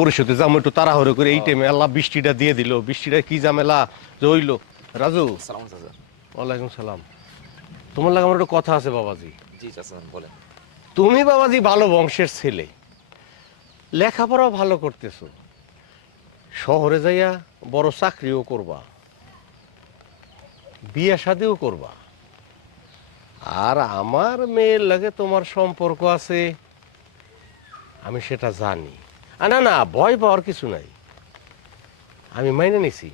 পরিষদে যাবো একটু তাড়াহুড়ো করে এই টাইমে আল্লাহ বৃষ্টিটা দিয়ে দিল, বৃষ্টিটা কি ঝামেলা যে হইলো। রাজু, সালাম চাচা। ওয়ালাইকুম সালাম। তোমার লাগে আমার একটু কথা আছে বাবাজি। জি চাচা বলেন। তুমি বাবাজি ভালো বংশের ছেলে, লেখাপড়াও ভালো করতেছো, শহরে যাইয়া বড় চাকরিও করবা, বিয়ে শাদিও করবা। আর আমার মেয়ের লাগে তোমার সম্পর্ক আছে, আমি সেটা জানি। না না, ভয় পাওয়ার কিছু নাই, আমি মাইনে নিছি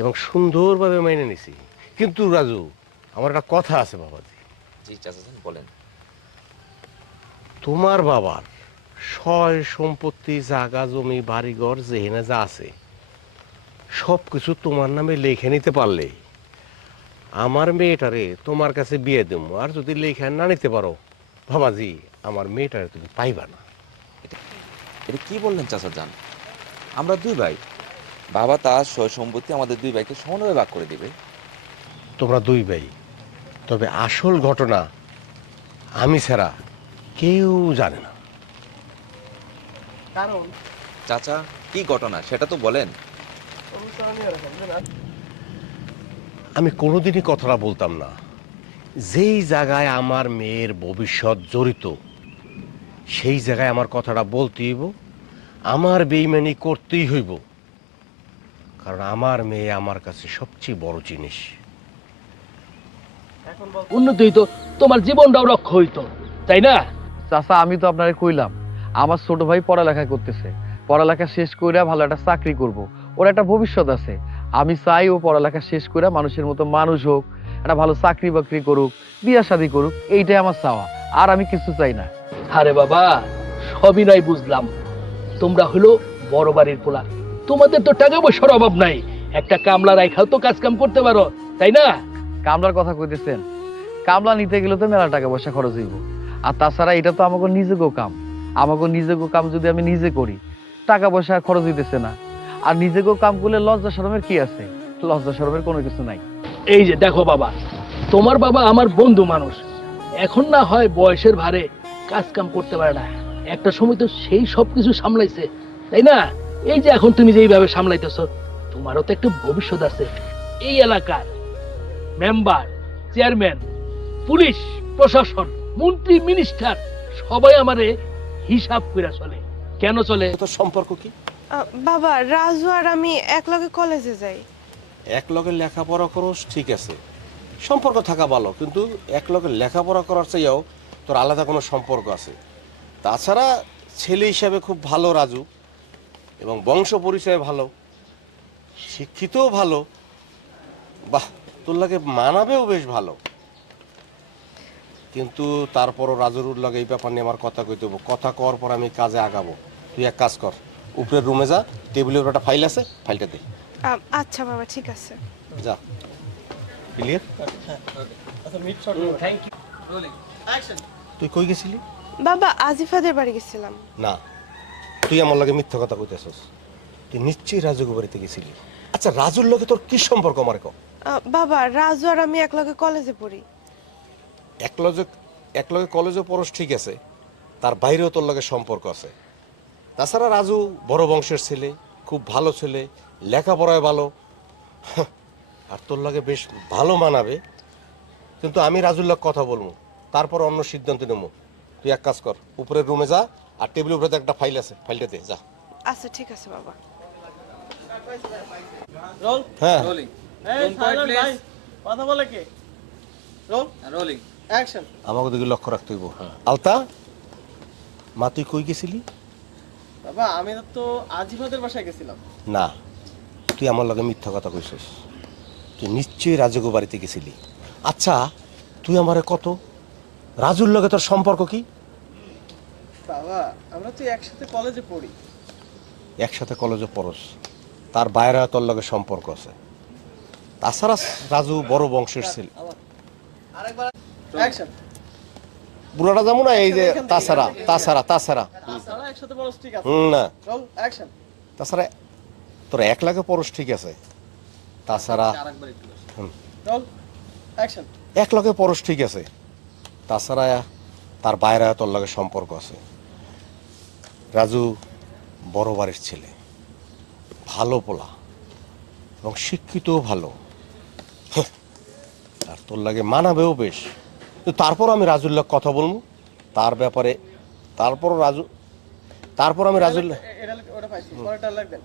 এবং সুন্দরভাবে মাইনে নিছি। কিন্তু রাজু, আমার একটা কথা আছে বাবাজি। জি চাচা বলেন। তোমার বাবার সয় সম্পত্তি, জায়গা জমি, বাড়িঘর যেখানে যা আছে সব কিছু তোমার নামে লেখে নিতে পারলে আমার মেয়েটারে তোমার কাছে বিয়ে দেবো। আর যদি লেখা না নিতে পারো বাবাজি, আমার মেয়েটারে তুমি পাইবা না। এটা এটা কি বললেন চাচা যান? আমরা দুই ভাই, বাবা তার সয় সম্পত্তি আমাদের দুই ভাইকে সমানভাবে ভাগ করে দিবে। তোমরা দুই ভাই, তবে আসল ঘটনা আমি ছাড়া কেউ জানে না। কারণ চাচা কি ঘটনা সেটা তো বলেন। আমি কোনোদিনই কথাটা বলতাম না। যেই জায়গায় আমার মেয়ের ভবিষ্যৎ জড়িত সেই জায়গায় আমার কথাটা বলতেই হইব, আমার বেইমানি করতেই হইব। কারণ আমার মেয়ে আমার কাছে সবচেয়ে বড় জিনিস। উন্নতি হইতো, তোমার জীবনটাও রক্ষা হইতো, তাই না? চাচা আমি তো আপনারে কইলাম আমার ছোট ভাই পড়ালেখা করতেছে, পড়ালেখা শেষ কইরা ভালো একটা চাকরি করব, ওর একটা ভবিষ্যৎ আছে। আমি চাই ও পড়ালেখা শেষ কইরা মানুষের মতো মানুষ হোক, একটা ভালো চাকরি বাকরি করুক, বিয়া শাদী করুক, এইটাই আমার চাওয়া। আর আমি কিছু চাই না। আরে বাবা, সবই নাই বুঝলাম, তোমরা হলো বড় বাড়ির পোলা, তোমাদের তো টাকা পয়সার অভাব নাই, একটা কামলা রাইখাও তো কাজ কাম করতে পারো, তাই না? কামলার কথা কইতেছেন? কামলা নিতে গেলে তো মেলা টাকা পয়সা খরচ হইব। আর তাছাড়া এটা তো আমাকে নিজেকেও কাম, আমাকে নিজেকেও কাম যদি আমি নিজে করি টাকা পয়সা খরচ হইতেছে না। আর নিজেকেও কাম করলে লজ্জা শরমের কি আছে? লজ্জা শরমের কোনো কিছু নাই। এই যে দেখো বাবা, তোমার বাবা আমার বন্ধু মানুষ, এখন না হয় বয়সের ভারে কাজ কাম করতে পারে না, একটা সময় তো সেই সব কিছু সামলাইছে, তাই না? এই যে এখন তুমি যেইভাবে সামলাইতেছো, তোমারও তো একটা ভবিষ্যৎ আছে। এই এলাকার মেম্বার, চেয়ারম্যান, পুলিশ, প্রশাসন, মন্ত্রী, মিনিস্টার সবাই আমারে হিসাব করে চলে। কেন চলে? তোর সম্পর্ক কি? বাবা, রাজু আর আমি একলগে কলেজে যাই। এক লগে লেখাপড়া করস ঠিক আছে, সম্পর্ক থাকা ভালো, কিন্তু এক লগে লেখাপড়া করার চাইও তোর আলাদা কোনো সম্পর্ক আছে। তাছাড়া ছেলে হিসাবে খুব ভালো রাজু, এবং বংশ পরিচয় ভালো, শিক্ষিতও ভালো। বাহ, তোর লাগে মানাবেও বেশ ভালো। কিন্তু তারপরও রাজুর লাগে এই ব্যাপার নিয়ে আমার কথা কইতে হবো। কথা কওয়ার পর আমি কাজে আগাবো। তুই এক কাজ কর, উপরের রুমে যা, টেবিলের উপর একটা ফাইল আছে, ফাইলটা দে। আচ্ছা বাবা, ঠিক আছে। যা। ক্লিয়ার? তুই কই গেছিলি? বাবা, আজিফাদের বাড়ি গেছিলাম। না, তুই আমার লগে মিথ্যা কথা কইতেছস। তুই নিশ্চয়ই রাজুর বাড়িতে গেছিলি। আচ্ছা, রাজুর লগে তোর কি সম্পর্ক আমার কও? বাবা, রাজু আর আমি একলগে কলেজে পড়ি। একলগে একলগে কলেজে পড়স ঠিক আছে, তার বাইরেও তোর লগে সম্পর্ক আছে। তাছাড়া রাজু বড় বংশের ছেলে, খুব ভালো ছেলে, লেখাপড়ায় ভালো, আর তোর লগে বেশ ভালো মানাবে। কিন্তু আমি রাজুর লগে কথা বলবো, তারপর অন্য সিদ্ধান্ত নেব। তুই এক কাজ কর, উপরের রুমে যা, আর টেবিলের উপরে একটা ফাইল আছে, ফাইলটা দে যা। আচ্ছা, ঠিক আছে বাবা। রোল হ্যাঁ, রোলিং এই সাইলেন্ট ভাই কথা বলে কে রোল রোলিং অ্যাকশন আমাকে দিকে লক্ষ্য রাখতে হইব। আলতা, মা তুই কই গেছিলি? বাবা আমি তো আজিফাদের বাসায় গেছিলাম। না, তুই আমার লগে মিথ্যা কথা কইছিস। তুই নিশ্চয়ই রাজুগো বাড়িতে গেছিলি। আচ্ছা, তুই আমারে কত, রাজুর লগে তোর সম্পর্ক কি? বাবা আমরা তো একসাথে কলেজে পড়ি। একসাথে কলেজে পড়স, তার বাইরে তোর লগে সম্পর্ক আছে। তাছাড়া রাজু বড় বংশের ছেলে। আরেকবার অ্যাকশন বুড়াটা যেমন না, এই যে তাছাড়া তাছাড়া তাছাড়া তাছাড়া একসাথে পড়ছ ঠিক আছে। না, রোল অ্যাকশন তাছাড়া তোর এক লাখে পড়স ঠিক আছে, তাছাড়া আরেকবার একটু রোল অ্যাকশন এক লগে পরশ ঠিক আছে, তাছাড়া তার বাইরে তোর লগে সম্পর্ক আছে। রাজু বড় বাড়ির ছেলে, ভালো পোলা এবং শিক্ষিতও ভালো। আর তোর লাগে মানাবেও বেশ। তো তারপর আমি রাজুর লাগে কথা বলবো তার ব্যাপারে। তারপর আমি রাজুর এটা ওটা পাইছি, পরেরটা লাগবেন।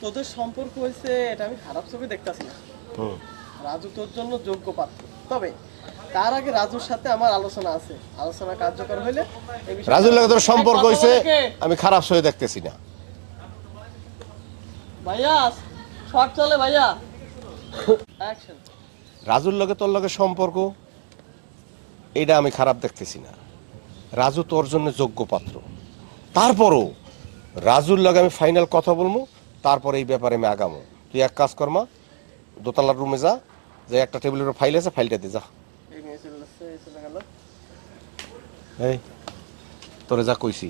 তোদের সম্পর্ক হয়েছে এটা আমি খারাপ চোখে দেখতাছি না। হুম। রাজু তোর জন্য যোগ্য পাত্র, তবে তার আগে রাজুর সাথে আমার আলোচনা আছে। আলোচনা কার্যকর হইলে এই বিষয়টা- রাজুর লাগে তোর সম্পর্ক এই কথা হয়েছে বলে কে? আমি খারাপ চোখে দেখতেছি না। ভাইয়া শর্ট চলে ভাইয়া। অ্যাকশন। রাজুর লগে তোর লগে সম্পর্ক এটা আমি খারাপ দেখতেছি না। রাজু তোর জন্য যোগ্য পাত্র। তারপরও রাজুর লগে আমি ফাইনাল কথা বলবো, তারপরে এই ব্যাপারে আমি আগামো। তুই এক কাজ কর মা, দোতলার রুমে যা, যে একটা টেবিলের উপর ফাইল আছে ফাইলটা দিয়ে যা। এই মেয়ে চলে যাচ্ছে, এই চলে গেল। এই তোরে যা কইছি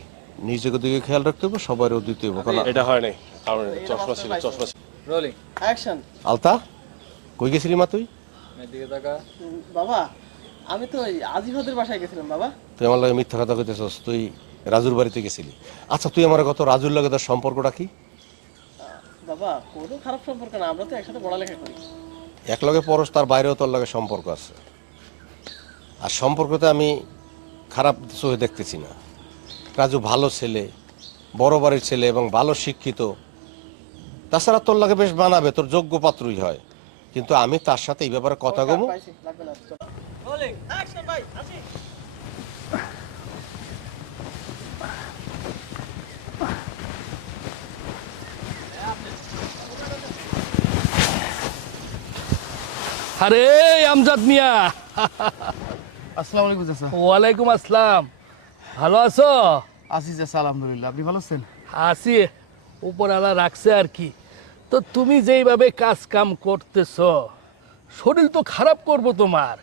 নিজেকে দিকে খেয়াল রাখতে হবে, সবারও দিতে হবে। কারণ এটা হয় নাই, কারণ চশমা ছিল, চশমা ছিল। Rolling action. আলতা কই গেছিলি মা তুই? এদিকে তাকা। বাবা আমি তো ওই আজিফাদের বাসায় গেছিলাম বাবা। তুই আমার লগে মিথ্যা কথা কইতেছস, তুই রাজুর বাড়িতে গেছিলি। আচ্ছা তুই আমার কত রাজুর লগে তোর সম্পর্কটা কি? বাবা কোনো খারাপ সম্পর্ক না, আমরা তো একসাথে পড়ালেখা করি। এক লগে পরশ, তার বাইরেও তোর লগে সম্পর্ক আছে। আর সম্পর্কতে আমি খারাপ চোখে দেখতেছি না। রাজু ভালো ছেলে, বড় বাড়ির ছেলে এবং ভালো শিক্ষিত। তাছাড়া তোর লাগে বেশ বানাবে, তোর যোগ্য পাত্রই হয়। কিন্তু আমি তার সাথে এই ব্যাপারে কথা কমু। পাইছি, লাগবে না, চলো। রোলিং অ্যাকশন ভাই, আসি। আরে আমজাদ মিয়া, আসসালামু আলাইকুম চাচা। ওয়ালাইকুম আসসালাম। ভালো আছো? আছি চাচা, আলহামদুলিল্লাহ। আপনি ভালো আছেন? আছি, উপরওয়ালা রাখছে আর কি। তো তুমি যেইভাবে কাজ কাম করতেছ, শরীর তো খারাপ করবো তোমার।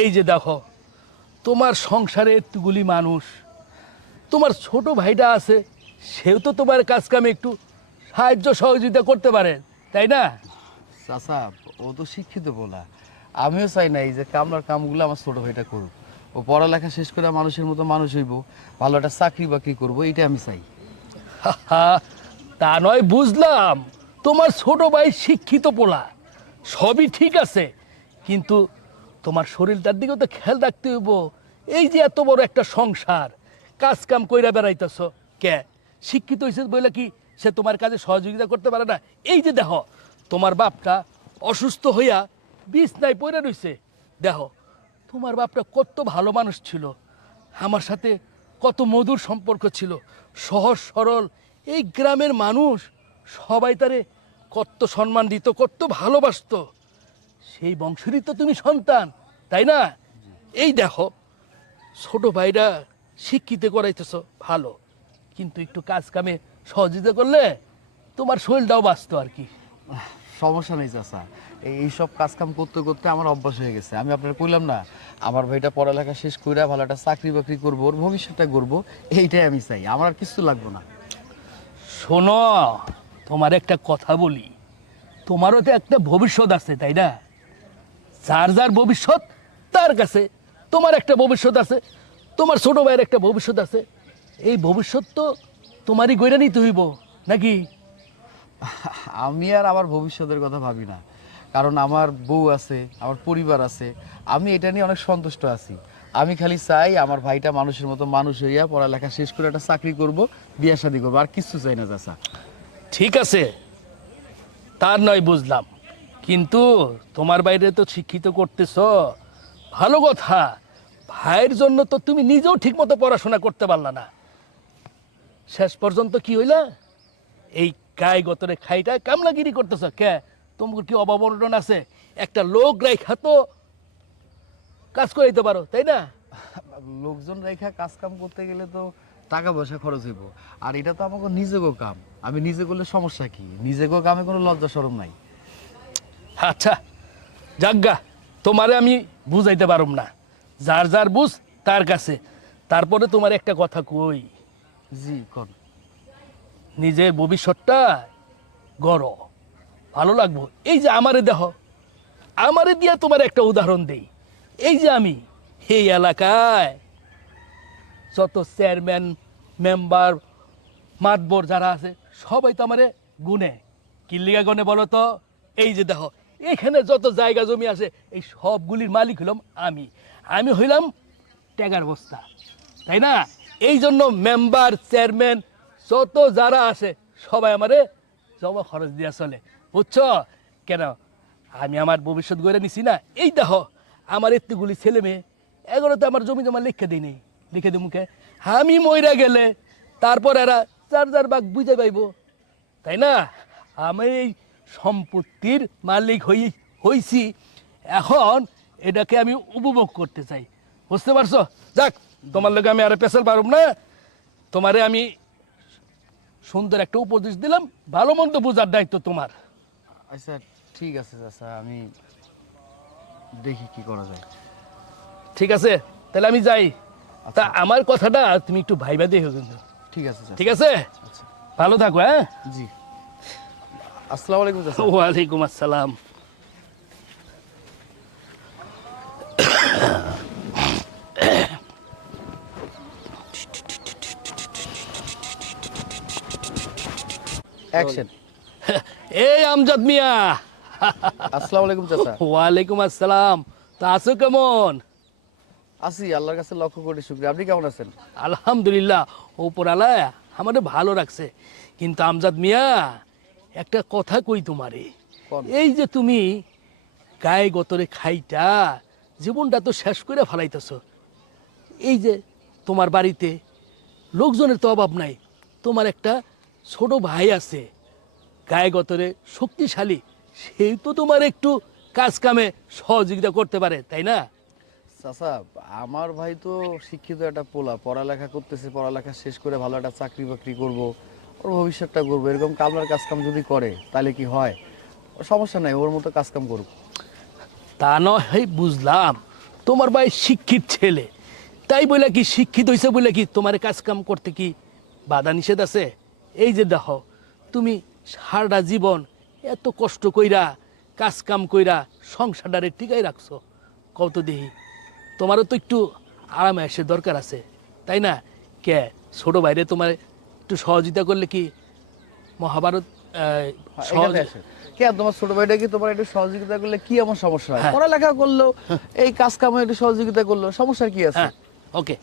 এই যে দেখো, তোমার সংসারে এতগুলি মানুষ, তোমার ছোট ভাইটা আছে, সেও তো তোমার কাজ কামে একটু সাহায্য সহযোগিতা করতে পারে, তাই না? চাচা ও তো শিক্ষিত বলা, আমিও চাই না এই যে কামলার কামগুলো আমার ছোট ভাইটা করুক। ও পড়ালেখা শেষ করে মানুষের মতো মানুষ হইব, ভালো একটা চাকরি বাকরি করবো, এইটা আমি চাই। হাহা, তা নয় বুঝলাম, তোমার ছোট ভাই শিক্ষিত পোলা, সবই ঠিক আছে, কিন্তু তোমার শরীরটার দিকেও তো খেয়াল রাখতে হইব। এই যে এত বড় একটা সংসার, কাজ কাম কইরা বেড়াইতেছ, কে শিক্ষিত হয়েছে বলে কি সে তোমার কাজে সহযোগিতা করতে পারে না? এই যে দেখো, তোমার বাপটা অসুস্থ হইয়া বিছনায় পড়ে রইছে, দেখো তোমার বাপটা কত ভালো মানুষ ছিল, আমার সাথে কত মধুর সম্পর্ক ছিল, সহজ সরল। এই গ্রামের মানুষ সবাই তারে কত সম্মান দিত, কত ভালোবাসতো। সেই বংশেরই তো তুমি সন্তান, তাই না? এই দেখো, ছোট ভাইরা শিক্ষিত করাইতেছ ভালো, কিন্তু একটু কাজ কামে সহযোগিতা করলে তোমার শরীরটাও বাঁচতো আর কি। সমস্যা নেই চাচা, এইসব কাজ কাম করতে করতে আমার অভ্যাস হয়ে গেছে। আমি আপনার কইলাম না, আমার ভাইটা পড়ালেখা শেষ করে ভালো একটা চাকরি বাকরি করবো, ওর ভবিষ্যৎটা করবো, এইটাই আমি চাই। আমার আর কিছু লাগবে না। শোনো, তোমার একটা কথা বলি, তোমারও তো একটা ভবিষ্যৎ আছে, তাই না? যার যার ভবিষ্যৎ তার কাছে, তোমার একটা ভবিষ্যৎ আছে, তোমার ছোট ভাইয়ের একটা ভবিষ্যৎ আছে। এই ভবিষ্যৎ তো তোমারই গইরা নিতে হইব, নাকি? আমি আর আমার ভবিষ্যতের কথা ভাবি না, কারণ আমার বউ আছে, আমার পরিবার আছে, আমি এটা নিয়ে অনেক সন্তুষ্ট আছি। আমি খালি চাই আমার ভাইটা মানুষের মতো মানুষ হইয়া পড়ালেখা শেষ করে একটা চাকরি করব, বিয়ে শাদী করবো, আর কিছু চাই না চাচা। ঠিক আছে, তার নয় বুঝলাম, কিন্তু তোমার বাইরে তো শিক্ষিত করতেছ, ভালো কথা। ভাইয়ের জন্য তো তুমি নিজেও ঠিকমতো পড়াশোনা করতে পারলা না, শেষ পর্যন্ত কি হইলা? এই গায়ে গতরে খাইটা কামলাগিরি করতেছ। কে তোমার কি অভাব অনটন আছে? একটা লোক রাইখা তো কাজ করে দিতে পারো, তাই না? লোকজন রেখা কাজ কাম করতে গেলে তো টাকা পয়সা খরচ হইব, আর এটা তো আমাকে নিজেকেও কাম। আমি নিজে করলে সমস্যা কি? নিজেকেও কামে কোনো লজ্জা শরম নাই। আচ্ছা যাজ্ঞা, তোমারে আমি বুঝাইতে পারুম না, যার যার বুঝ তার কাছে। তারপরে তোমার একটা কথা কই, জি কোন। নিজের ভবিষ্যৎটা গড়, ভালো লাগবো। এই যে আমারে দেহ, আমারে দিয়া তোমার একটা উদাহরণ দেই। এই যে আমি এই এলাকায় যত চেয়ারম্যান মেম্বার মাতবর যারা আছে সবাই তো আমারে গুনে কিল্লিগা গনে বলো তো। এই যে দেখো এখানে যত জায়গা জমি আছে এই সবগুলির মালিক হইলাম আমি। আমি হইলাম ট্যাগার বস্তা, তাই না? এই জন্য মেম্বার চেয়ারম্যান যত যারা আসে সবাই আমারে জমা খরচ দিয়া চলে, বুঝছো? কেন আমি আমার ভবিষ্যৎ গড়ে নিছি না। এই দেখো আমার এতগুলি ছেলে মেয়ে, এগুলো তো আমার জমি জমা লিখে দিই নেই, লিখে দিই মুখে। আমি মইরা গেলে তারপর এরা চার চার ভাগ বুঝে পাইব, তাই না? আমি এই সম্পত্তির মালিক হইছি, এখন এটাকে আমি উপভোগ করতে চাই, বুঝতে পারছো? যাক, তোমার লোক আমি আর পেশাল পারব না। তোমারে আমি সুন্দর একটা উপদেশ দিলাম, ভালো মন্দ বোঝার দায়িত্ব তোমার। আচ্ছা ঠিক আছে চাচা, আমি দেখি কি করা যায়। ঠিক আছে, তাহলে আমি যাই। তা আমার কথাটা তুমি একটু ভাইবা দেখো কিন্তু। ঠিক আছে চাচা। ঠিক আছে, ভালো থাকো। হ্যাঁ, জি, আসসালামু আলাইকুম চাচা। ওয়ালাইকুম আসসালাম। অ্যাকশন। এই আমজাদ মিয়া। আসসালামু আলাইকুম চাচা। ওয়ালাইকুম আসসালাম। তা আছো কেমন? আছি, আল্লাহর কাছে লক্ষ কোটি শুকরিয়া। আপনি কেমন আছেন? আলহামদুলিল্লাহ, উপরালা আমাদের ভালো রাখছে। কিন্তু আমজাদ মিয়া, একটা কথা কই তোমারে। কোন? এই যে তুমি গায়ে গতরে খাইটা জীবনটা তো শেষ করে ফেলাইতেছ। এই যে তোমার বাড়িতে লোকজনের তো অভাব নাই, তোমার একটা ছোট ভাই আছে গায়ে গতরে শক্তিশালী, সেই তো তোমার একটু কাজ কামে সহযোগিতা করতে পারে, তাই না? চাচা, আমার ভাই তো শিক্ষিত একটা পোলা, পড়ালেখা করতেছে, পড়ালেখা শেষ করে ভালো একটা চাকরি বাকরি করব, ওর ভবিষ্যৎটা করবো। এরকম কামলার কাজ কাম যদি করে তাহলে কি হয়? ওর সমস্যা নাই, ওর মতো কাজ কাম করুক। তা নয় বুঝলাম, তোমার ভাই শিক্ষিত ছেলে, তাই বলে কি শিক্ষিত হয়েছে বলে কি তোমার কাজ কাম করতে কি বাধা নিষেধ আছে? এই যে দেখো তুমি সারাটা জীবন এত কষ্ট কইরা কাজ কাম কইরা সংসারটারে টিকাই রাখছো, কত দেখি তোমারও তো একটু আরামে আসে দরকার আছে, তাই না? কে ছোট ভাইরে তোমার একটু সহযোগিতা করলে কি মহাভারত এখানে আসে। কেন তোমার ছোট ভাইটা কি তোমার একটু সহযোগিতা করলে কি এমন সমস্যা হয়? হ্যাঁ। পড়ালেখা করলো, এই কাজ কামে একটু সহযোগিতা করলো, সমস্যার কি আছে? হ্যাঁ, ওকে।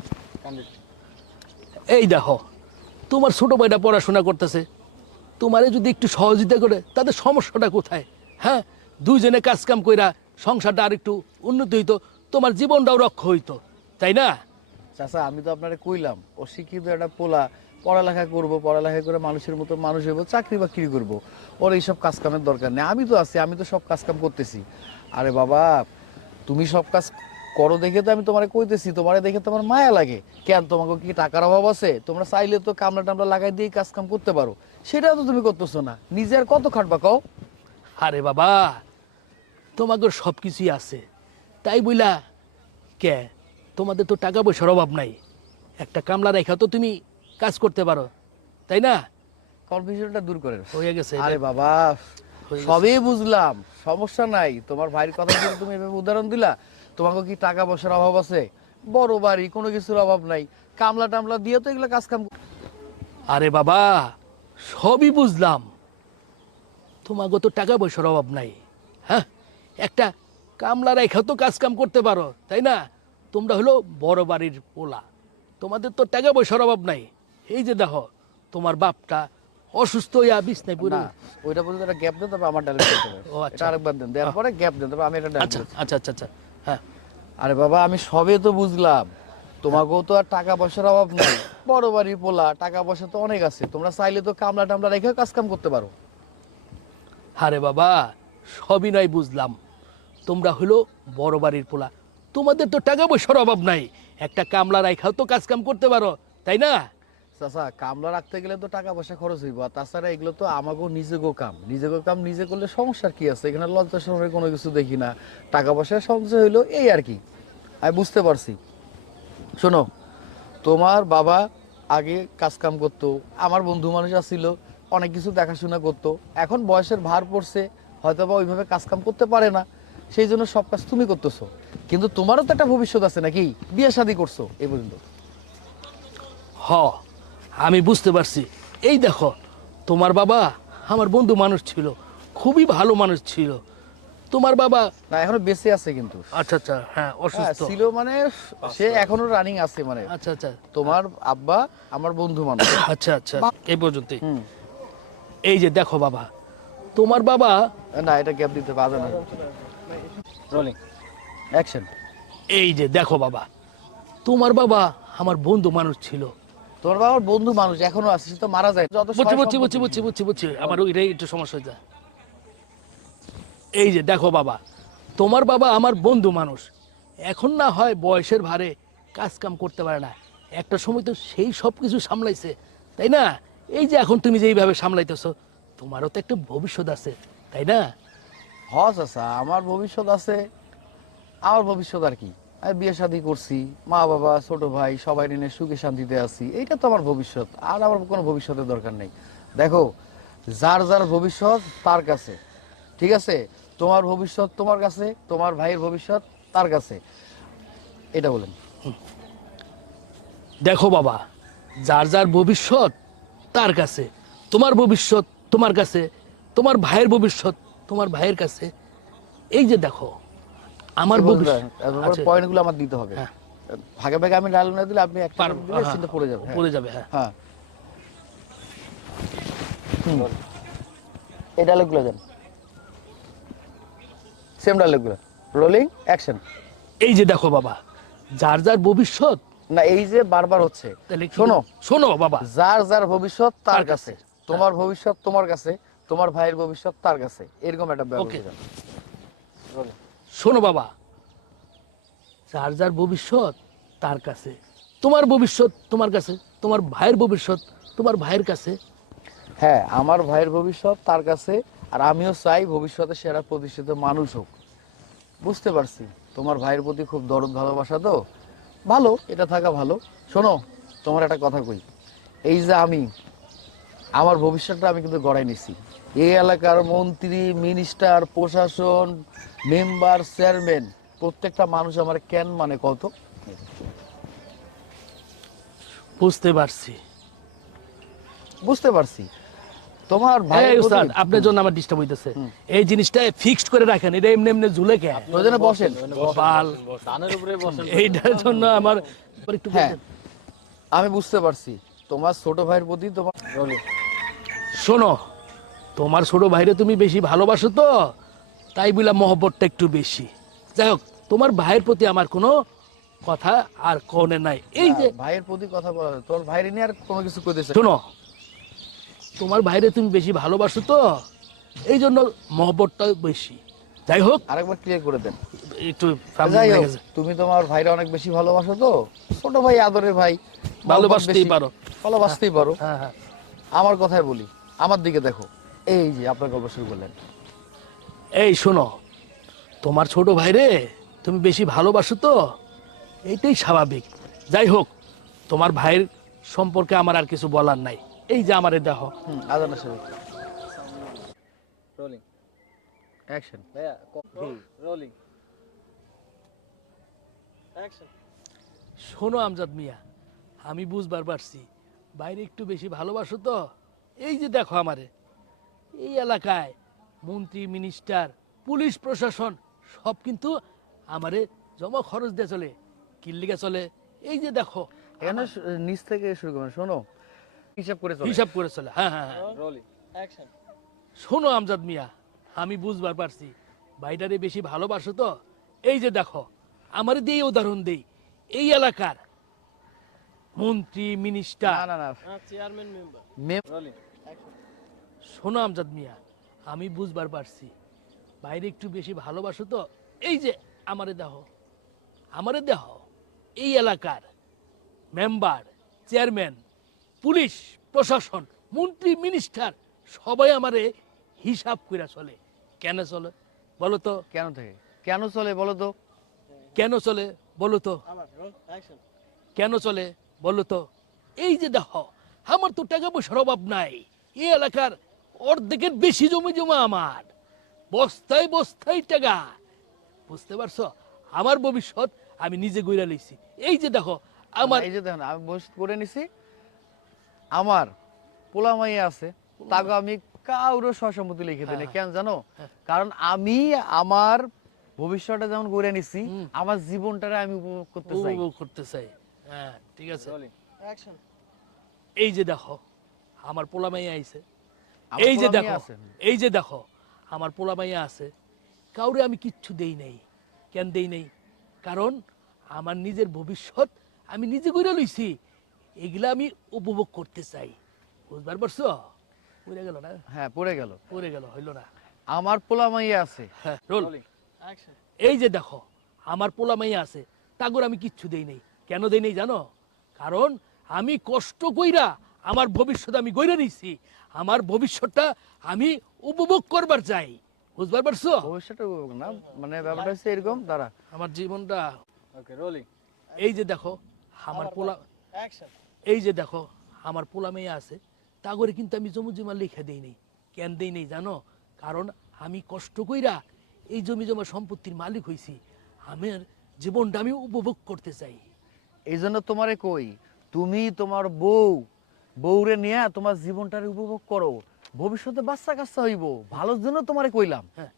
এই দেখো তোমার ছোট ভাইটা পড়াশোনা করতেছে, তোমারে যদি একটু সহযোগিতা করে তাদের সমস্যাটা কোথায়? হ্যাঁ, দুইজনে কাজ কাম কইরা সংসারটা আর একটু উন্নতি হইতো, তোমার জীবনটাও রক্ষা হইতো, তাই না? চাচা, আমি তো আপনারে কইলাম ও শিক্ষিত একটা পোলা, পড়ালেখা করব, পড়ালেখা করে মানুষের মতো মানুষ হইব, চাকরি বাকরি করব, ওর এইসব কাজ কামের দরকার নেই। আমি তো আছি, আমি তো সব কাজ কাম করতেছি। আরে বাবা, তুমি সব কাজ করো দেখে তো আমি তোমারে কইতেছি, তোমারে দেখে তোমার মায়া লাগে। কেন, তোমাকে কি টাকার অভাব আছে? তোমরা চাইলে তো কামলা টামলা লাগাই দিয়ে কাজ কাম করতে পারো, সেটাও তো তুমি করতেছো না। নিজে আর কত খাটবা কও? আরে বাবা, তোমাদের সব কিছুই আছে, তাই বইলা কে তোমাদের তো টাকা পয়সার অভাব নাই, একটা কামলা রেখা তো তুমি কাজ করতে পারো, তাই না? কনফিউশনটা দূর করেন। হয়ে গেছে। আরে বাবা, হয়ে গেছে। সবই বুঝলাম, সমস্যা নাই। তোমার ভাইয়ের কথা দিয়ে তুমি এভাবে উদাহরণ দিলা, তোমাকে কি টাকা পয়সার অভাব আছে? বড় বাড়ি, কোনো কিছুর অভাব নাই, কামলা টামলা দিয়ে তো এগুলো কাজ কাম। আরে বাবা, সবই বুঝলাম, তোমাকে তো টাকা পয়সার অভাব নাই। হ্যাঁ, একটা কামলা রেখা তো কাজ কাম করতে পারো, তাই না? তোমরা হলো বড় বাড়ির পোলা, তোমাদের তো টাকা পয়সার অভাব নাই। এই যে দেখো তোমার বাপটা অসুস্থ হইয়া বিছনায় পড়ে। না, ওইটা পর্যন্ত একটা গ্যাপ দেন, তবে আমার ডায়লগ করতে হবে। ও আচ্ছা। এটা আরেকবার দেন, দেওয়ার পরে গ্যাপ দেন, তবে আমি এটা আচ্ছা ডায়লগ। আচ্ছা আচ্ছা আচ্ছা, হ্যাঁ। আরে বাবা, আমি সবে তো বুঝলাম, তোমাকেও তো আর টাকা পয়সার অভাব নাই, বড় বাড়ির পোলা, টাকা পয়সা তো অনেক আছে, তোমরা চাইলে তো কামলা টামলা রেখে কাজ কাম করতে পারো। আরে বাবা, সবই নয় বুঝলাম, তোমরা হলো বড় বাড়ির পোলা, তোমাদের তো টাকা পয়সার অভাব নাই, একটা কামলা রাখাও তো কাজ কাম করতে পারো, তাই না? চাচা, কামলা রাখতে গেলে তো টাকা পয়সা খরচ হইব, আর তাছাড়া এগুলো তো আমাকেও নিজেকেও কাম নিজে করলে সমস্যার কি আছে? এখানে লজ্জা শরমের কোনো কিছু দেখি না, টাকা পয়সা সঞ্চয় হইলো, এই আর কি। আমি বুঝতে পারছি। শোনো, তোমার বাবা আগে কাজ কাম করতো, আমার বন্ধু মানুষ আসছিল, অনেক কিছু দেখাশোনা করতো, এখন বয়সের ভার পড়ছে, হয়তো বা ওইভাবে কাজ কাম করতে পারে না, সেই জন্য সব কাজ তুমি করতেছো। কিন্তু তোমারও তো একটা ভবিষ্যৎ আছে নাকি? বিয়ে শাদী করছো এই পর্যন্ত। হ, আমি বুঝতে পারছি। এই দেখো, তোমার বাবা আমার বন্ধু মানুষ ছিল, খুবই ভালো মানুষ ছিল। তোমার বাবা, না এখনো বেঁচে আছে কিন্তু। আচ্ছা আচ্ছা, হ্যাঁ হ্যাঁ, অসুস্থ। ছিল মানে সে এখনো রানিং আছে মানে। আচ্ছা আচ্ছা তোমার আব্বা আমার বন্ধু মানুষ। আচ্ছা আচ্ছা, এই পর্যন্তই। হুম। এই যে দেখো বাবা, তোমার বাবা, না এটা গ্যাপ দিতে পারবে না। Rolling action. এই যে দেখো বাবা, তোমার বাবা আমার বন্ধু মানুষ ছিল। তোমার বাবার বন্ধু মানুষ এখনো আছে, সে তো মারা যায় যত বুঝছি সয় বুঝছি বুঝছি সম্পত্তি বুঝছি বুঝছি বুঝছি, আমার ওইটাই একটু সমস্যা হয়ে যায়। এই যে দেখো বাবা, তোমার বাবা আমার বন্ধু মানুষ, এখন না হয় বয়সের ভারে কাজ কাম করতে পারে না, একটা সময় তো সেই সব কিছু সামলাইছে, তাই না? এই যে এখন তুমি যেইভাবে সামলাইতেছো, তোমারও তো একটা ভবিষ্যৎ আছে, তাই না? হস আছে, আমার ভবিষ্যৎ আছে। আমার ভবিষ্যৎ আর কি, আমি বিয়ে শাদী করছি, মা বাবা ছোট ভাই সবাই নিয়ে সুখে শান্তিতে আছি, এইটা তো আমার ভবিষ্যৎ। আর আমার কোনো ভবিষ্যতের দরকার নেই। দেখো, যার যার ভবিষ্যৎ তার কাছে, ঠিক আছে? তোমার ভবিষ্যৎ তোমার কাছে, তোমার ভাইয়ের ভবিষ্যৎ তার কাছে, এটা বলেন। দেখো বাবা, যার যার ভবিষ্যৎ তার কাছে, তোমার ভবিষ্যৎ তোমার কাছে, তোমার ভাইয়ের ভবিষ্যৎ তোমার ভাইয়ের কাছে। এই যে দেখো, আমার ভবিষ্যৎ আচ্ছা, পয়েন্টগুলো আমার দিতে হবে। হ্যাঁ। ভাগে ভাগে আমি ডায়লগ না দিলে আপনি একটা পারবো, দিলে হ্যাঁ, সিনটা পড়ে যাবে। হ্যাঁ। পড়ে যাবে, হ্যাঁ। হ্যাঁ, এই ডায়লগগুলো দেন, সেম ডায়লগগুলো। Rolling action. এই যে দেখো বাবা, যার যার ভবিষ্যৎ, না এই যে বারবার হচ্ছে, তাহলে কি শোনো বল- শোনো বাবা, যার যার ভবিষ্যৎ তার তার কাছে, কাছে। তোমার ভবিষ্যৎ তোমার কাছে, তোমার ভাইয়ের ভবিষ্যৎ তার কাছে, এরকম একটা ওকে। ব্যবস্থা। শোনো বাবা, যার যার ভবিষ্যৎ তার কাছে, তোমার ভবিষ্যৎ তোমার কাছে, তোমার ভাইয়ের ভবিষ্যৎ তোমার ভাইয়ের কাছে। হ্যাঁ, আমার ভাইয়ের ভবিষ্যৎ তার কাছে, আর আমিও চাই ভবিষ্যতে সেরা প্রতিষ্ঠিত মানুষ হোক। বুঝতে পারছি তোমার ভাইয়ের প্রতি খুব দরদ ভালোবাসা, তো ভালো, এটা থাকা ভালো। শোনো, তোমার একটা কথা কই, এই যে আমি আমার ভবিষ্যৎটা আমি কিন্তু গড়াই নিছি। এই এলাকার মন্ত্রী, মিনিস্টার, প্রশাসন, মেম্বার, চেয়ারম্যান, প্রত্যেকটা মানুষ আমার কেন মানে কত। বুঝতে পারছি। বুঝতে পারছি তোমার ভাই এই উস্তাদ, আপনার জন্য আমার ডিস্টার্ব হইতেছে, এই জিনিসটা ফিক্সড করে রাখেন, এটা এমনি এমনি ঝুলে কে প্রয়োজনে বসেন। বাল, এইটার জন্য আমার একটু হ্যাঁ, বলতেন। আমি বুঝতে পারছি তোমার ছোট ভাইয়ের প্রতি তোমার। শোনো, তোমার ছোট ভাইরে তুমি বেশি ভালোবাসো, তো তাই বলে মহব্বতটা একটু বেশি। যাই হোক, তোমার ভাইয়ের প্রতি আমার কোনো কথা আর কনে নাই। এই যে ভাইয়ের প্রতি কথা বলা, তোর ভাইয়ের নিয়ে আর কোনো কিছু কইতেছে। শোনো, তোমার ভাইরে তুমি বেশি ভালোবাসো, তো এই জন্য মহব্বতটা বেশি। যাই হোক, আরেকবার ক্লিয়ার করে দেন। একটু problem যাই হয়ে হোক, গেছে। তুমি তোমার ভাইরা অনেক বেশি ভালোবাসো, তো ছোট ভাই আদরের ভাই, ভালোবাসতেই বেশি পারো। ভালোবাসতেই পারো। হ্যাঁ হ্যাঁ, আমার কথাই বলি, আমার দিকে দেখো, এই যে আপনার গল্প শুরু করলেন। এই শোনো, তোমার ছোট ভাইরে তুমি বেশি ভালোবাসো, তো এইটাই স্বাভাবিক। যাই হোক, তোমার ভাইয়ের সম্পর্কে আমার আর কিছু বলার নাই। এই যে আমারে দেখো, আজান সাহেব রোলিং অ্যাকশন। Rolling action. শোনো আমজাদ মিয়া, আমি বুঝবার পারছি বাইরে একটু বেশি ভালোবাসো, তো এই যে দেখো আমারে, এই এলাকায় মন্ত্রী, মিনিস্টার, পুলিশ প্রশাসন সব কিন্তু আমারে জমা খরচ দিয়ে চলে, কিল্লিকে চলে। এই যে দেখো, এখানে নিচ থেকে শুরু করবেন। শোনো, হিসাব করে চলো। হিসাব করে চলে। হ্যাঁ হ্যাঁ হ্যাঁ। Rolling action. শোনো আমজাদ মিয়া, আমি বুঝবার পারছি বাইটারে বেশি ভালোবাসো, তো এই যে দেখো আমার দিয়ে উদাহরণ দেই, এই এলাকার মন্ত্রী, মিনিস্টার, না না না, চেয়ারম্যান, মেম্বার। মেম- রোলিং অ্যাকশন। শোনো আমজাদ মিয়া, আমি বুঝবার পারছি বাইরে একটু বেশি ভালোবাসো, তো এই যে আমারে দেহ এই এলাকার মেম্বার, চেয়ারম্যান, পুলিশ প্রশাসন, মন্ত্রী, মিনিস্টার সবাই আমারে হিসাব করে চলে। কেন চলে বলো তো? কেন থেকে কেন চলে বলো তো? কেন চলে বলো তো? আবার রোল অ্যাকশন। কেন চলে বলো তো? এই যে দেখো, আমার তো টাকা পয়সার অভাব নাই, এই এলাকার অর্ধেকের বেশি জমি জমা আমার, বস্তায় বস্তায় টাকা। বুঝতে পারছো? আমার ভবিষ্যৎ আমি নিজে গইরা লইছি। এই যে দেখো আমার, এই যে দেখেন, আমি বসে করে নিছি, আমার পোলা মাইয়া আছে, তাকে আমি কারো সহসম্মতি লিখে দিই না। হ্যাঁ। কেন জানো? কারণ আমি আমার ভবিষ্যৎটা যেমন গড়ে নিছি, আমার জীবনটারে আমি উপভোগ করতে চাই। উপভোগ করতে চাই। হ্যাঁ ঠিক আছে। অ্যাকশন। এই যে দেখো আমার পোলা মাইয়া আইছে, আমার এই যে পোলা মাইয়া দেখো, আছে। এই যে দেখো আমার পোলা মাইয়া আছে। কাউরে আমি কিচ্ছু দেই নাই। কেন দেই নাই? কারণ আমার নিজের ভবিষ্যৎ আমি নিজে কইরা লইছি, এগুলা আমি উপভোগ করতে চাই। বুঝবার পারছো? পড়ে গেল না, হ্যাঁ, পড়ে গেল। পড়ে গেল, হইল না। আমার পোলা মাইয়া আছে। হ্যাঁ রোল। অ্যাকশন। এই যে দেখো আমার পোলা মাইয়া আছে, তাগর আমি কিচ্ছু দেই নাই। কেন দেই নাই জানো? কারণ আমি কষ্ট কইরা আমার ভবিষ্যৎ আমি গইরা নিছি, আমার ভবিষ্যৎটা আমি উপভোগ করবার চাই। বুঝবার পারছো? ভবিষ্যৎটা উপভোগ না, মানে ব্যাপারটা হচ্ছে এরকম। দাঁড়া, আমার জীবনটা ওকে রোলিং। এই যে দেখো আমার পোলা, অ্যাকশন। এই যে দেখো আমার পোলা মেয়ে আছে, তাগরে কিন্তু আমি জমি জমা লিখে দেই নাই। কেন দেই নাই জানো? কারণ আমি কষ্ট কইরা এই জমি জমা সম্পত্তির মালিক হইছি, আমার জীবনটা আমি উপভোগ করতে চাই। এই জন্য তোমারে কই, তুমি তোমার বউরে নিয়ে তোমার জীবনটারে উপভোগ করো। ভবিষ্যতে বাচ্চা কাচ্চা হইব, ভালোর জন্য তোমারে কইলাম। হ্যাঁ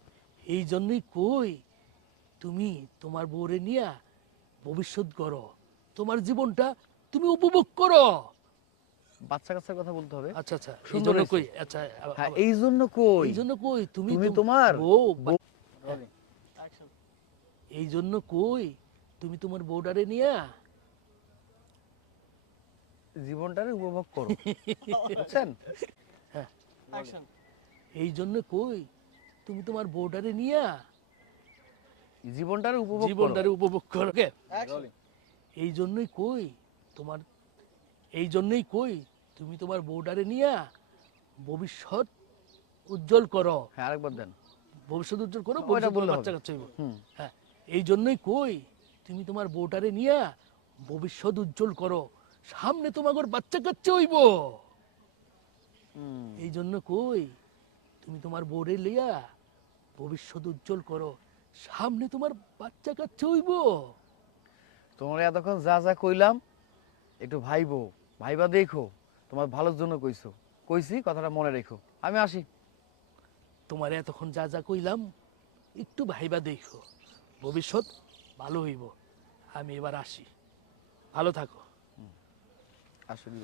এই জন্যই কই তুমি তোমার বউরে নিয়া ভবিষ্যৎ করো, তোমার জীবনটা তুমি উপভোগ করো। বাচ্চা কাচ্চার কথা বলতে হবে। আচ্ছা আচ্ছা এই সুন্দর জন্য হয়েছে। কই, আচ্ছা হ্যাঁ, এই জন্য কই, এই জন্য কই তুমি তুমি তোমার বউ, রোলিং। অ্যাকশন। এই জন্য কই তুমি তোমার বউডারে নিয়া জীবনটারে উপভোগ করো। বুঝছেন? অ্যাকশন। এই জন্য কই তুমি তোমার বউডারে নিয়া জীবনটারে উপভোগ করো। জীবনটারে উপভোগ করো। কে? অ্যাকশন। এই জন্যই কই তোমার, এই জন্যই কই তুমি তোমার বউডারে নিয়া ভবিষ্যৎ উজ্জ্বল করো। হ্যাঁ, আরেকবার দেন। ভবিষ্যৎ উজ্জ্বল করো, ওইটা ভবিষ্যৎ বললে বাচ্চা হবে। কাচ্চা হইব। হুম। হ্যাঁ এই জন্যই কই তুমি তোমার বউটারে নিয়া ভবিষ্যৎ উজ্জ্বল করো, সামনে তোমাগর বাচ্চা কাচ্চা হইব। হুম। এই জন্য কই তুমি তোমার বউরে লিয়া ভবিষ্যৎ উজ্জ্বল করো, সামনে তোমার বাচ্চা কাচ্চা হইব। তোমরা এতক্ষণ যা যা কইলাম একটু ভাইবা দেখো, তোমার ভালোর জন্য কইছি, কথাটা মনে রেখো। আমি আসি। তোমার এতক্ষণ যা যা কইলাম একটু ভাইবা দেখো, ভবিষ্যৎ ভালো হইব। আমি এবার আসি, ভালো থাকো। আসলে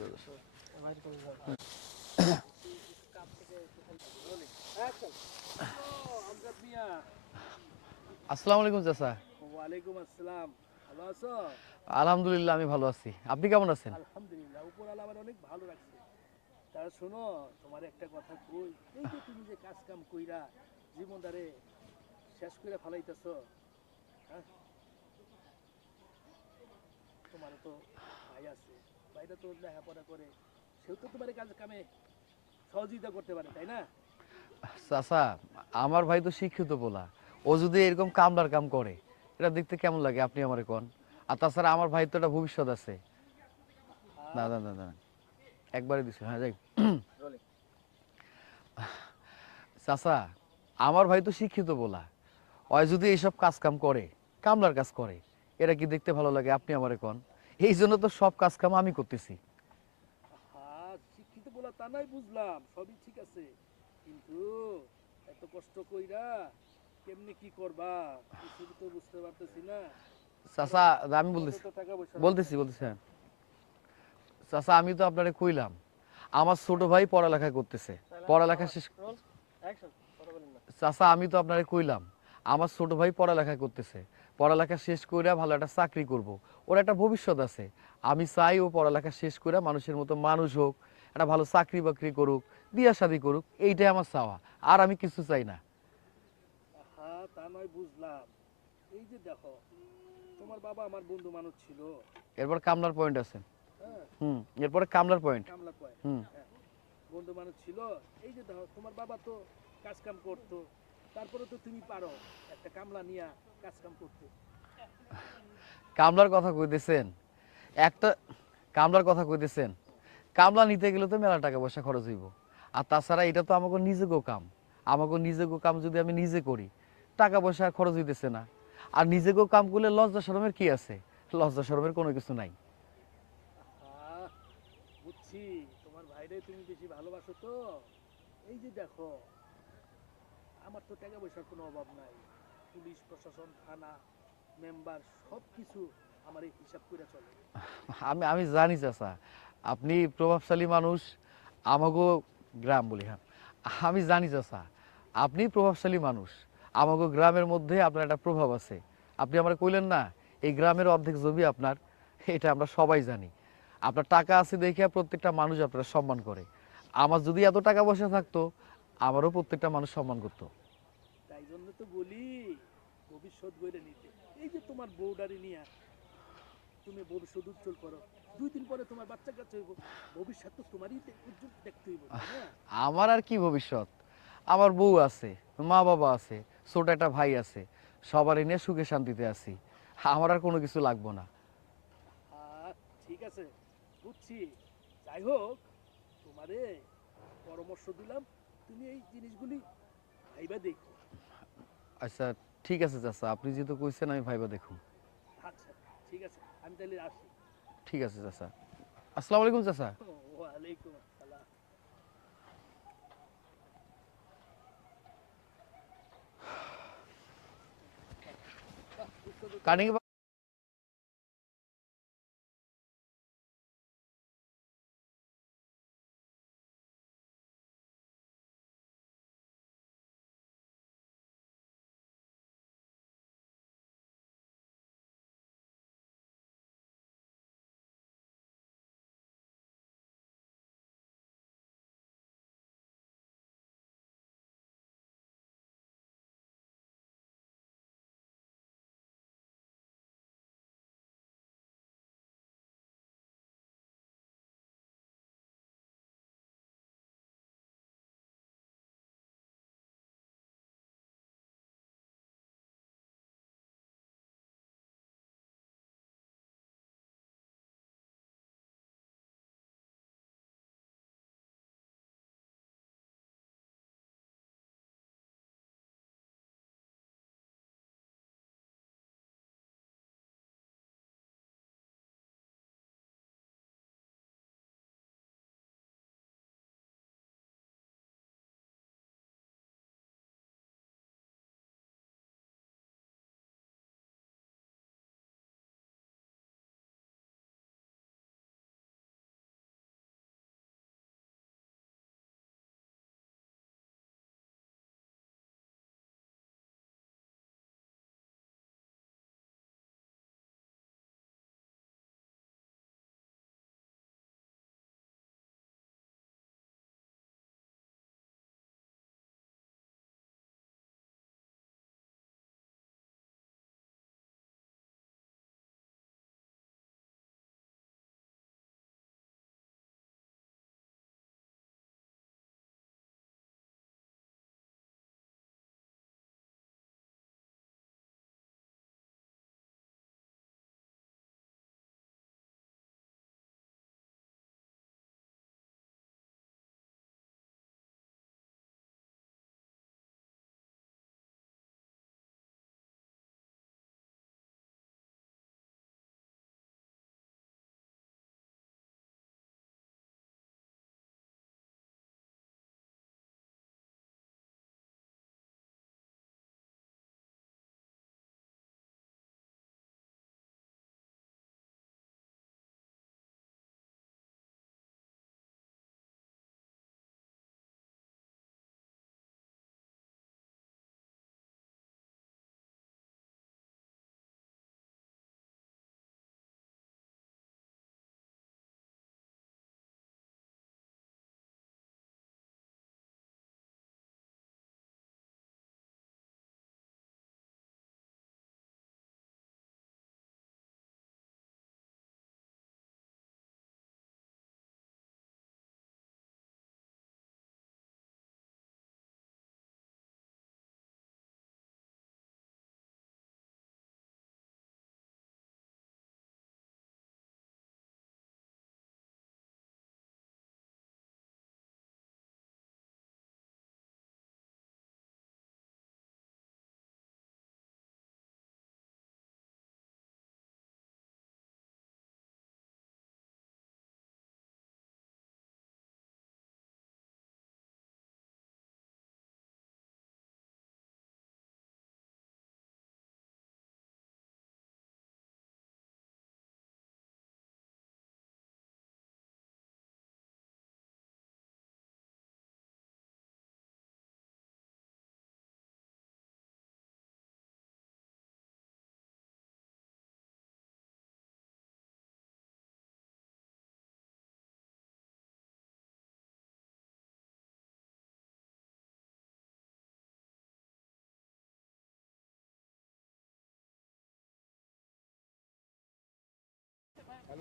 আসসালামু আলাইকুম চাচা। ওয়ালাইকুম আসসালাম। ভালো আছো? আলহামদুলিল্লাহ, আমি ভালো আছি। আপনি কেমন আছেন? আলহামদুলিল্লাহ, উপর আল্লাহ আমার অনেক ভালো রাখছে। তা শোনো, তোমার একটা কথা কই, এই যে তুমি যে কাজ কাম কইরা জীবনটারে শেষ কইরা ফেলাইতেছ, হ্যাঁ? তোমারও তো ভাই আছে, ভাইটা তো লেখাপড়া করে, সেও তো তোমার কাজ কামে সহযোগিতা করতে পারে, তাই না? চাচা, আমার ভাই তো শিক্ষিত পোলা, ও যদি এরকম কামলার কাম করে, এটা দেখতে কেমন লাগে আপনি আমারে কোন? আর তাছাড়া আমার ভাই তো একটা ভবিষ্যৎ আছে। না না না না, একবারে দিছে। হ্যাঁ, যাই। চাচা, আমার ভাই তো শিক্ষিত পোলা, ওই যদি এইসব কাজ কাম করে, কামলার কাজ করে, এটা কি দেখতে ভালো লাগে আপনি আমারে কোন? এই জন্য তো সব কাজ কাম আমি করতেছি। হ্যাঁ শিক্ষিত বলা তা নাই বুঝলাম, সবই ঠিক আছে, কিন্তু এত কষ্ট কইরা কেমনে কি করবা কিছু তো বুঝতে পারতেছি না। চাচা, আমি বলতেছি কত টাকা পয়সা বলতেছি বলতেছি হ্যাঁ। চাচা, আমি তো আপনারে কইলাম আমার ছোট ভাই পড়ালেখা করতেছে, পড়ালেখা শেষ। রোল। অ্যাকশন। কথা বলেন না। চাচা, আমি তো আপনারে কইলাম আমার ছোট ভাই পড়ালেখা করতেছে, পড়ালেখা শেষ কইরা ভালো একটা চাকরি করব, ওর একটা ভবিষ্যৎ আছে। আমি চাই ও পড়ালেখা শেষ কইরা মানুষের মতো মানুষ হোক, একটা ভালো চাকরি বাকরি করুক, বিয়া শাদি করুক, এইটাই আমার চাওয়া। আর আমি কিছু চাই না। হ্যাঁ তা নয় বুঝলাম, এই যে দেখো তোমার বাবা আমার বন্ধু মানুষ ছিল, এরপর কামলার পয়েন্ট আছে। হ্যাঁ এরপরে কামলার পয়েন্ট। কামলা কয়, হুম। হ্যাঁ বন্ধু মানুষ ছিল। এই যে দেখো তোমার বাবা তো কাজ কাম করতো, তারপরে তো তুমি পারো একটা কামলা নিয়া কাজ কাম করতে। কামলার কথা কইতেছেন, একটা কামলার কথা কইতেছেন, কামলা নিতে গেলে তো মেলা টাকা পয়সা খরচ হইব। আর তাছাড়া এটা তো আমাকে নিজেকেও কাম, আমাকে নিজেকেও কাম যদি আমি নিজে করি, টাকা পয়সা আর খরচ হইতেছে না। আর নিজেকেও কাম করলে লজ্জা শরমের কি আছে? লজ্জা শরমের কোনো কিছু নাই। বুঝছি তোমার আছো তো? এই যে দেখো, আমার তো টাকা পয়সার কোনো অভাব নাই। পুলিশ প্রশাসন, থানা, মেম্বার সব কিছু আমার এই হিসাব করে চলে। আমি আমি জানি চাচা, আপনি প্রভাবশালী মানুষ। আমাগো গ্রাম বলি, হ্যাঁ, আমি জানি চাচা, আপনি প্রভাবশালী মানুষ। আমাগো গ্রামের মধ্যে আপনার একটা প্রভাব আছে। আপনি আমার কইলেন না, এই গ্রামের অর্ধেক জমি আপনার, এটা আমরা সবাই জানি। আপনার টাকা আছে দেখে প্রত্যেকটা মানুষ আপনারা সম্মান করে। আমার যদি এত টাকা পয়সা থাকতো, আমারও প্রত্যেকটা মানুষ সম্মান করতো। তাই জন্য তো বলি ভবিষ্যৎ গড়ে নিতে। এই যে তোমার বউডারি নিয়ে তুমি ভবিষ্যৎ উজ্জ্বল করো, 2 দিন পরে তোমার বাচ্চা কাচ্চা হইব, ভবিষ্যৎ তো তোমারই উজ্জ্বল দেখতে হইব, তাই না? আমার আর কি ভবিষ্যৎ? আমার বউ আছে, মা বাবা আছে, ছোট একটা ভাই আছে, সবারই নিয়ে সুখে শান্তিতে আছি। আমার আর কোনো কিছু লাগবো না। আহ, ঠিক আছে, বুঝছি। যাই হোক, তোমারে পরামর্শ দিলাম, তুমি এই জিনিসগুলি ভাইবা দেখো। আচ্ছা, ঠিক আছে চাচা, আপনি যেহেতু কইছেন আমি ভাইবা দেখুন। আচ্ছা, ঠিক আছে, আমি তাহলে আসি। ঠিক আছে চাচা। আসসালামু আলাইকুম চাচা। ওয়ালাইকুম আসসালাম। কানিং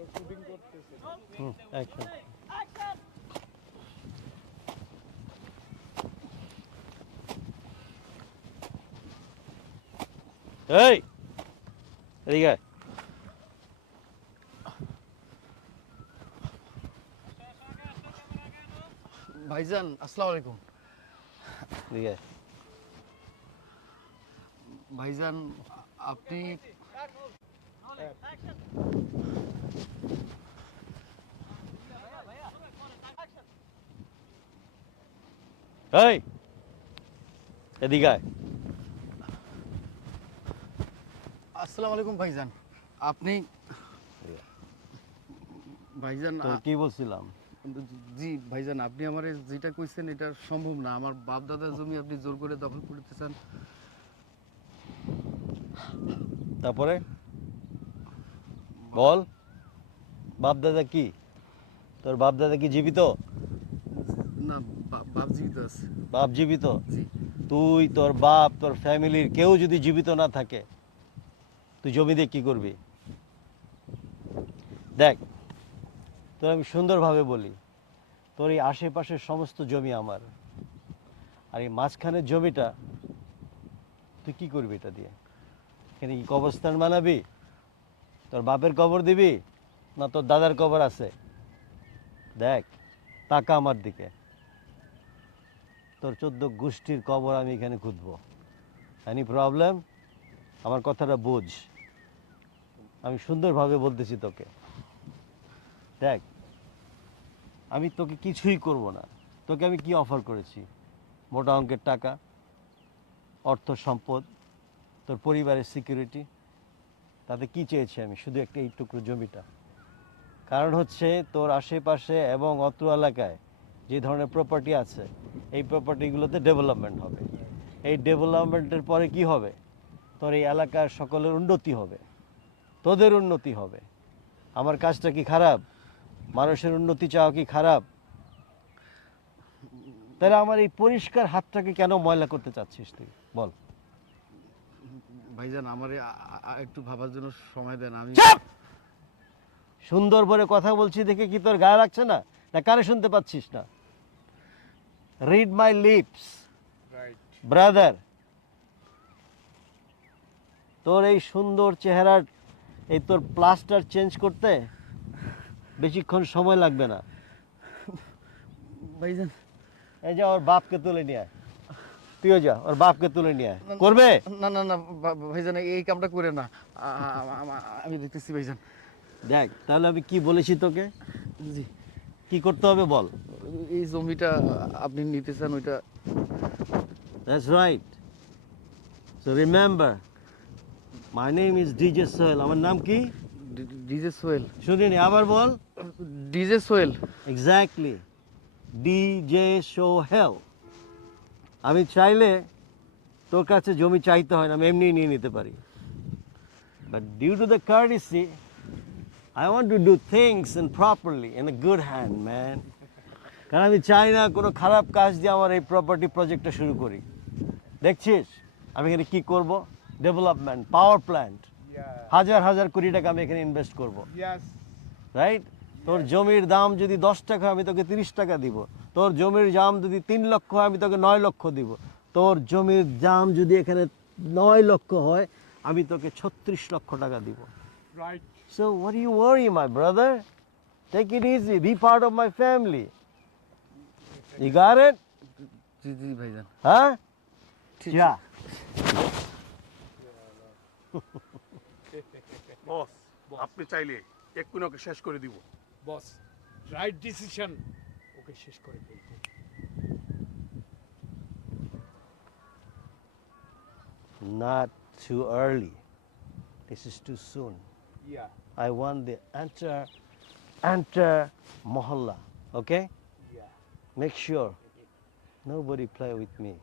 এই এদিকে আয়। ভাইজান আসসালামু আলাইকুম। এদিকে আয়। ভাইজান আপনি এই এদিকে আয়। আসসালামু আলাইকুম ভাইজান। আপনি ভাইজান তো কি বলছিলাম? জি ভাইজান, আপনি আমারে যেটা কইছেন এটা সম্ভব না। আমার বাপ দাদার জমি আপনি জোর করে দখল করতে চান। তারপরে বল, বাপ দাদা কি? তোর বাপ দাদা কি জীবিত? না, বাপ জীবিত আছে। বাপ জীবিত? জি। তুই, তোর বাপ, তোর ফ্যামিলির কেউ যদি জীবিত না থাকে, তুই জমি দিয়ে কি করবি? দেখ, তোর আমি সুন্দরভাবে বলি, তোর এই আশেপাশের সমস্ত জমি আমার, আর এই মাঝখানের জমিটা তুই কি করবি এটা দিয়ে? এখানে কি কবরস্থান বানাবি? তোর বাপের কবর দিবি না তোর দাদার কবর আছে? দেখ, তাকা আমার দিকে। তোর 14 গোষ্ঠীর কবর আমি এখানে খুঁজবো। Any problem? আমার কথাটা বুঝ। আমি সুন্দরভাবে বলতেছি তোকে। দেখ, আমি তোকে কিছুই করব না। তোকে আমি কি অফার করেছি? মোটা অঙ্কের টাকা, অর্থ সম্পদ, তোর পরিবারের সিকিউরিটি। তাতে কি চেয়েছি আমি? শুধু একটা এই টুকরো জমিটা। কারণ হচ্ছে তোর আশেপাশে এবং অত্র এলাকায় যে ধরনের প্রপার্টি আছে, এই প্রপার্টিগুলোতে ডেভেলপমেন্ট হবে। এই ডেভেলপমেন্টের পরে কি হবে? তোর এই এলাকার সকলের উন্নতি হবে, তোদের উন্নতি হবে। আমার কাজটা কি খারাপ? মানুষের উন্নতি চাওয়া কি খারাপ? তাহলে আমার এই পরিষ্কার হাতটাকে কেন ময়লা করতে চাচ্ছিস তুই? বল। ভাইজান আমারে একটু ভাবার জন্য সময় দেন। আমি সুন্দর করে কথা বলছি দেখে কি তোর গায়ে লাগছে না? না কানে শুনতে পাচ্ছিস না? Read my lips brother. তোর এই সুন্দর চেহারার এই তোর প্লাস্টার চেঞ্জ করতে বেশিক্ষণ সময় লাগবে না। ভাইজান, এই যা, ওর বাপকে তুলে নিয়ে আয়। তুইও যা, ওর বাপকে তুলে নিয়ে আয়। করবে? না না না ভাইজান, এই কামটা করে না। আমি দেখতেছি ভাইজান। দেখ, তাহলে আমি কি বলেছি তোকে? জি। কি করতে হবে বল। এই জমিটা আপনি নিতে চান ওইটা? That's right. So remember, my name is DJ Sohel. আমার নাম কি? ডিজে সোহেল। শুনিনি, আবার বল। DJ Sohel. Exactly, DJ Sohel। আমি চাইলে তোর কাছে জমি চাইতে হয় না, আমি এমনি নিয়ে নিতে পারি। But due to the courtesy, I want to do things and properly in a good hand, man. কারণ আমি চাই না কোনো খারাপ কাজ দিয়ে আমার এই প্রপার্টি প্রজেক্টটা শুরু করি। দেখছিস আমি এখানে কি করব? ডেভেলপমেন্ট, পাওয়ার প্ল্যান্ট, হাজার হাজার কোটি টাকা আমি এখানে ইনভেস্ট করব। রাইট? তোর জমির দাম যদি 10 টাকা হয়, আমি তোকে 30 টাকা দিব। তোর জমির দাম যদি 3 লক্ষ হয়, আমি তোকে 9 লক্ষ দিব। তোর জমির দাম যদি এখানে 9 লক্ষ হয়, আমি তোকে 36 লক্ষ টাকা দিব। Right. So what do you worry, my brother? Take it easy. Be part of my family. You got it? জি জি ভাইজান। Huh? Yeah. বস, আপনি চাইলে এক্ষুনি ওকে শেষ করে দিব। বস, রাইট ডিসিশন, ওকে শেষ করে ফেলবো। Not too early. This is too soon. Yeah, I want the entire mohalla. Okay? yeah. Make sure nobody play with me.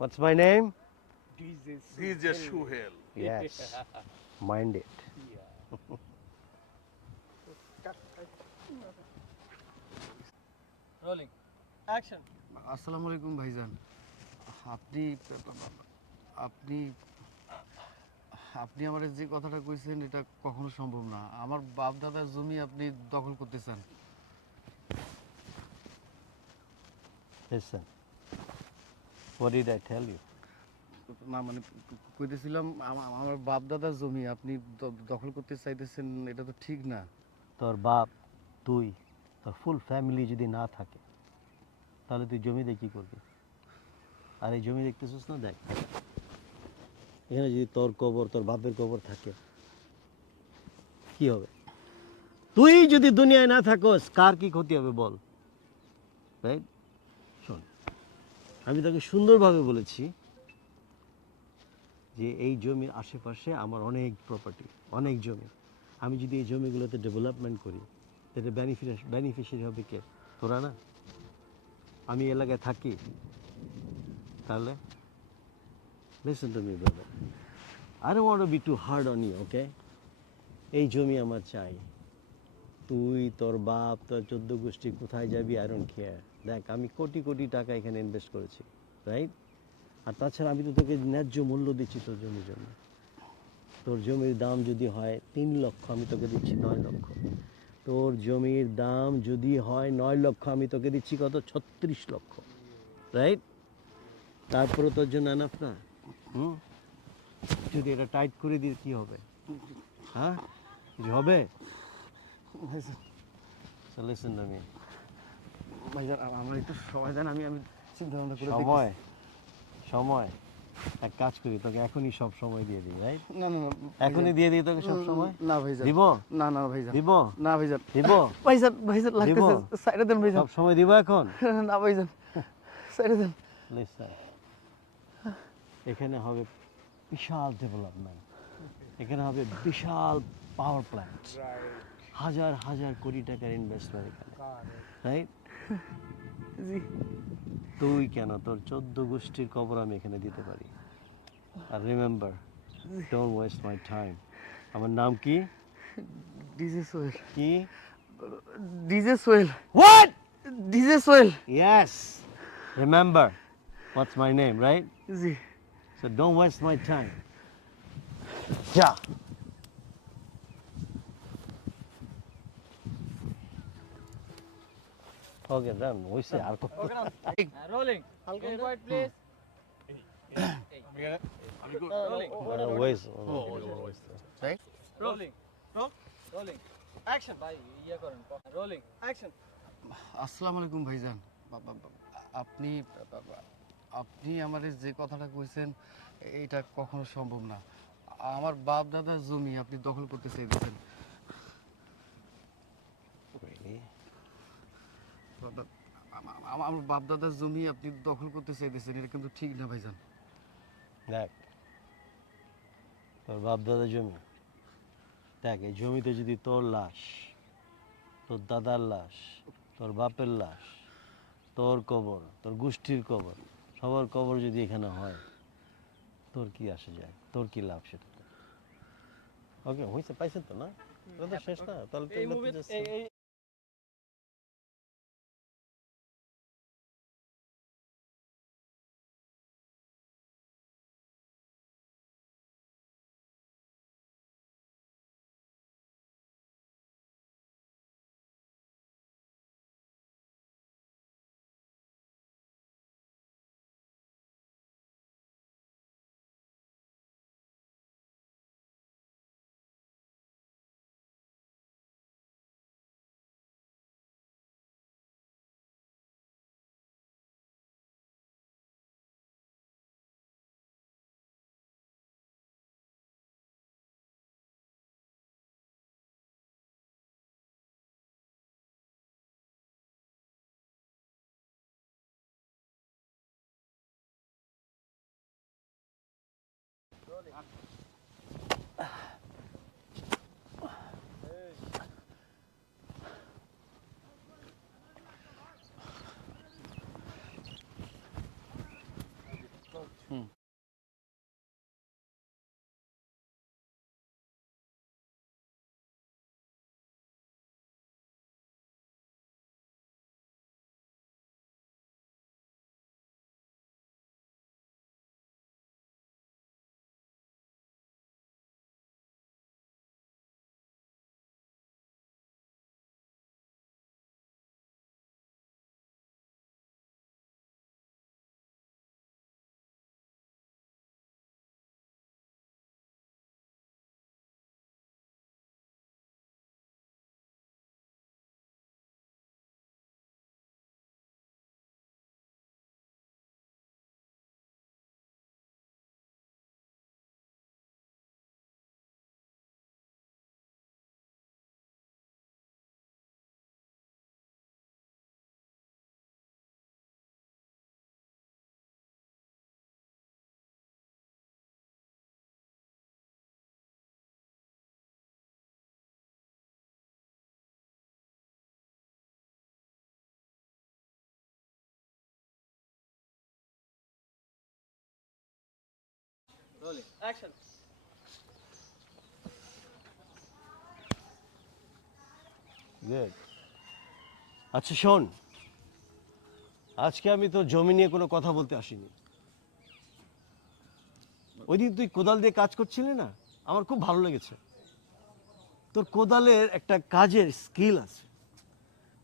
What's my name? DJ Sohel. Yes. Mind it. Rolling action. আসসালামু আলাইকুম ভাইজান। আপনি আপনি আপনি আমার যে কথাটা কইছেন এটা কখনো সম্ভব না। আমার বাপ দাদার জমি আপনি দখল করতে চান। Listen, what did I tell you? না মানে কইতেছিলাম আমার বাপ দাদার জমি আপনি দখল করতে চাইতেছেন, এটা তো ঠিক না। তোর বাপ, তুই, তোর ফুল ফ্যামিলি যদি না থাকে তাহলে তুই জমি দিয়ে কী করবি? আর এই জমি দেখতেছিস না, দেখ এখানে যদি তোর কবর, তোর বাপের কবর থাকে কি হবে? তুই যদি দুনিয়ায় না থাকোস কার কি ক্ষতি হবে বল? রাইট? শোন, আমি তোকে সুন্দরভাবে বলেছি যে এই জমির আশেপাশে আমার অনেক প্রপার্টি, অনেক জমি। আমি যদি এই জমিগুলোতে ডেভেলপমেন্ট করি এটা বেনিফিশিয়ারি হবে কে? তোরা না? আমি এলাকায় থাকি, তাহলে listen to me brother, I don't want to be too hard on you, okay? এই জমি আমার চাই। তুই, তোর বাপ, তোর 14 গোষ্ঠী কোথায় যাবি, আই ডোন্ট কেয়ার। দেখ আমি কোটি কোটি টাকা এখানে ইনভেস্ট করেছি, রাইট? আর তাছাড়া আমি তো তোকে ন্যায্য মূল্য দিচ্ছি তোর জমির জন্য। তোর জমির দাম যদি হয় 3 লক্ষ, আমি তোকে দিচ্ছি 9 লক্ষ। তোর জমির দাম যদি হয় 9 লক্ষ, আমি তোকে দিচ্ছি কত? 36 লক্ষ, রাইট? তারপরে তোর জন্য এনাফ না? যদি এটা টাইট করে দিই কি হবে? হ্যাঁ, কিছু হবে? So listen to me. ভাইজান আমার একটু সময় দেন, আমি চিন্তা ভাবনা করে সময় সময় এক কাজ করি, তোকে এখনই সব সময় দিয়ে দিই, রাইট? না না না এখনই দিয়ে দিই তোকে সব সময়? না ভাইজান, দিব? না না ভাইজান, দিব? না ভাইজান, দিব? ভাইজান ভাইজান লাগতেছে, সাইডে দেন ভাইজান। সব সময় দিব এখন? না ভাইজান, সাইডে দেন। Listen, এখানে হবে বিশাল ডেভেলপমেন্ট, এখানে হবে বিশাল পাওয়ার প্ল্যান্ট, হাজার হাজার কোটি টাকার ইনভেস্টমেন্ট এখানে, রাইট? জি। তুই কেন, তোর 14 গোষ্ঠীর কবর আমি এখানে দিতে পারি। আর remember, don't waste my time. আমার নাম কি? ডিজে সোহেল, কি? DJ Sohel, what? DJ Sohel. Yes, remember what's my name, right? জি। So don't waste my time. যা। ওকে ডান, হইছে আর কত? রোলিং হালকা কোয়াইট প্লিজ। ওয়েস রোলিং রোলিং অ্যাকশন ভাই ইয়া করেন রোলিং অ্যাকশন। আসসালামু আলাইকুম ভাইজান। আপনি আপনি আমারে যে কথাটা কইছেন এটা কখনো সম্ভব না। আমার বাপ দাদার জমি আপনি দখল করতে চাইতেছেন। আমার বাপ দাদার জমি আপনি দখল করতে চাইতেছেন, এটা কিন্তু ঠিক না ভাইজান। দেখ, তোর বাপ দাদা জমি, দেখ এই জমিতে যদি তোর লাশ, তোর দাদার লাশ, তোর বাপের লাশ, তোর কবর, তোর গোষ্ঠীর কবর, সবার কবর যদি এখানে হয়, তোর কি আসে যায়? তোর কি লাভ সেটা? ওকে, হয়েছে, পাইছেন তো না? এটা তো শেষ না, তাহলে তো এই এগুলো তো মুভি just- অ্যাকশন। গুড। আচ্ছা শোন, আজকে আমি তো জমি নিয়ে কোনো কথা বলতে আসিনি। ওই দিন তুই কোদাল দিয়ে কাজ করছিলি না, আমার খুব ভালো লেগেছে। তোর কোদালের একটা কাজের স্কিল আছে।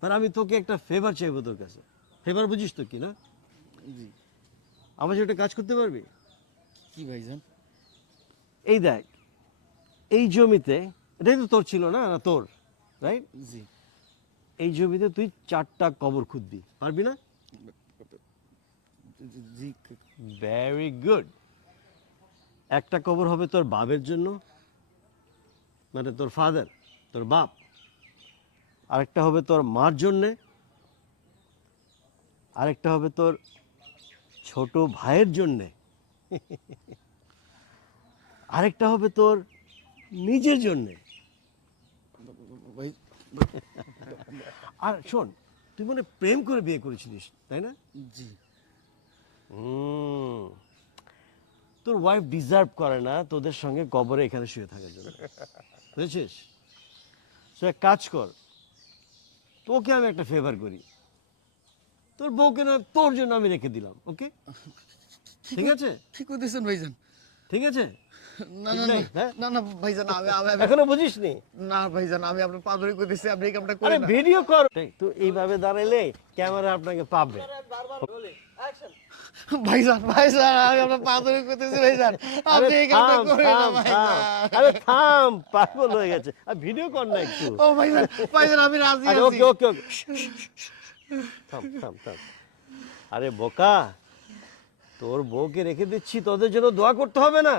তার আমি তোকে একটা ফেভার চাইবো তোর কাছে। ফেভার বুঝিস তো কি না? জি। আমার সাথে কাজ করতে পারবি? কি ভাইজান? এই দেখ, এই জমিতে, এটাই তো তোর ছিল না, না তোর, রাইট? জি। এই জমিতে তুই 4টা কবর খুঁদবি, পারবি না? জি। Very good. একটা কবর হবে তোর বাপের জন্য, মানে তোর ফাদার, তোর বাপ। আরেকটা হবে তোর মার জন্যে, আরেকটা হবে তোর ছোট ভাইয়ের জন্যে, আরেকটা হবে তোর নিজের জন্যে। ভাই আর শোন, তুই মনে হয় প্রেম করে বিয়ে করেছিলিস, তাই না? জি। তোর ওয়াইফ ডিজার্ভ করে না তোদের সঙ্গে কবরে এখানে শুয়ে থাকার জন্য, বুঝেছিস? তো এক কাজ কর, তোকে আমি একটা ফেভার করি, তোর বউকে না তোর জন্য আমি রেখে দিলাম, ওকে? ঠিক আছে? কি করতেছেন ভাইজান? ঠিক আছে? না ঠিক না নেই, না হ্যাঁ? না না ভাইজান, এখনো বুঝিস নি? না ভাইজান, আমি আপনার পা ধরে করতেছি, আপনি এই কামটা আরে করেন না। ভিডিও কর। তুই এইভাবে দাঁড়াইলে ক্যামেরা আপনাকে পাবে। ভাইজান ভাইজান, আমি আপনার পা ধরে করতেছি ভাইজান, আরে আপনি এই কামটা থাম, করেন না থাম, ভাইজান। থাম। আরে থাম, পাগল হয়ে গেছে। আর ভিডিও কর না একটু। ও ভাইজান, ভাইজান আমি রাজি আরে আছি। ওকে ওকে ওকে, থাম থাম থাম। আরে বোকা, তোর বউকে রেখে দিচ্ছি, তোদের জন্য দোয়া করতে হবে না?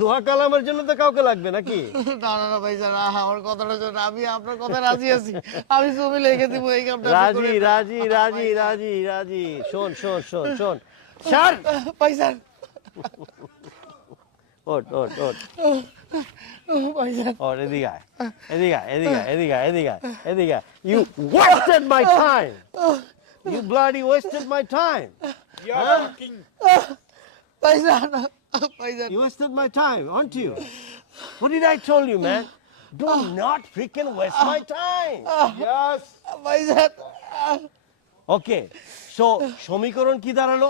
দোয়া কালামের জন্য তো কাউকে লাগবে নাকি? না না না ভাইজান, আমার কথাটা শোন, আমি আপনার কথা রাজি আছি, আমি ছবি লিখে দিব, এই কামটা আপনি রাজি করেন না। রাজি রাজি রাজি রাজি। শোন শোন শোন শোন, ছাড়। ভাইজান, ওঠ ওঠ ওঠ ভাইজান। ওঠ, এদিকে আয়, এদিকে আয়, এদিকে আয়, এদিকে আয়, এদিকে আয়, এদিকে আয়। You wasted my time. You bloody wasted my time. ভাইজান, ভাইজান। You wasted my time, aren't you? What did I tell you, man? Do not freaking waste my time. Yes. ভাইজান, Okay. So, সমীকরণ কি দাঁড়ালো?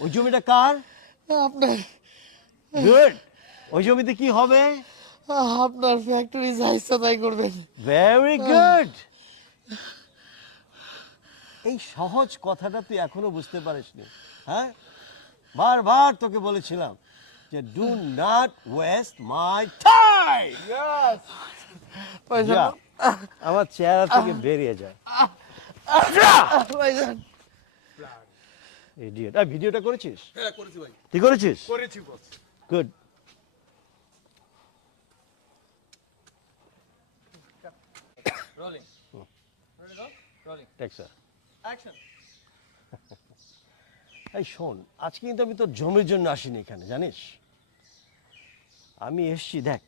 ওই জমিটা কার? আপনার Good. ওই জমিতে কি হবে? আপনার ফ্যাক্টরি যা ইচ্ছা তাই করবেন। Very good. এই সহজ কথাটা তুই এখনো বুঝতে পারিসনি, হ্যাঁ? বারবার তোকে বলেছিলাম যে do not waste my time. ভাইজান, আমার চেহারা থেকে বেরিয়ে যায়। ভাইজান। ইডিয়েট। আর ভিডিওটা করেছিস? হ্যাঁ করেছি ভাই, তুই করেছিস? করেছি boss. Good. Rolling. Take sir. Action. এই শোন, আজকে কিন্তু আমি তোর জমির জন্য আসিনি এখানে, জানিস? আমি এসছি, দেখ,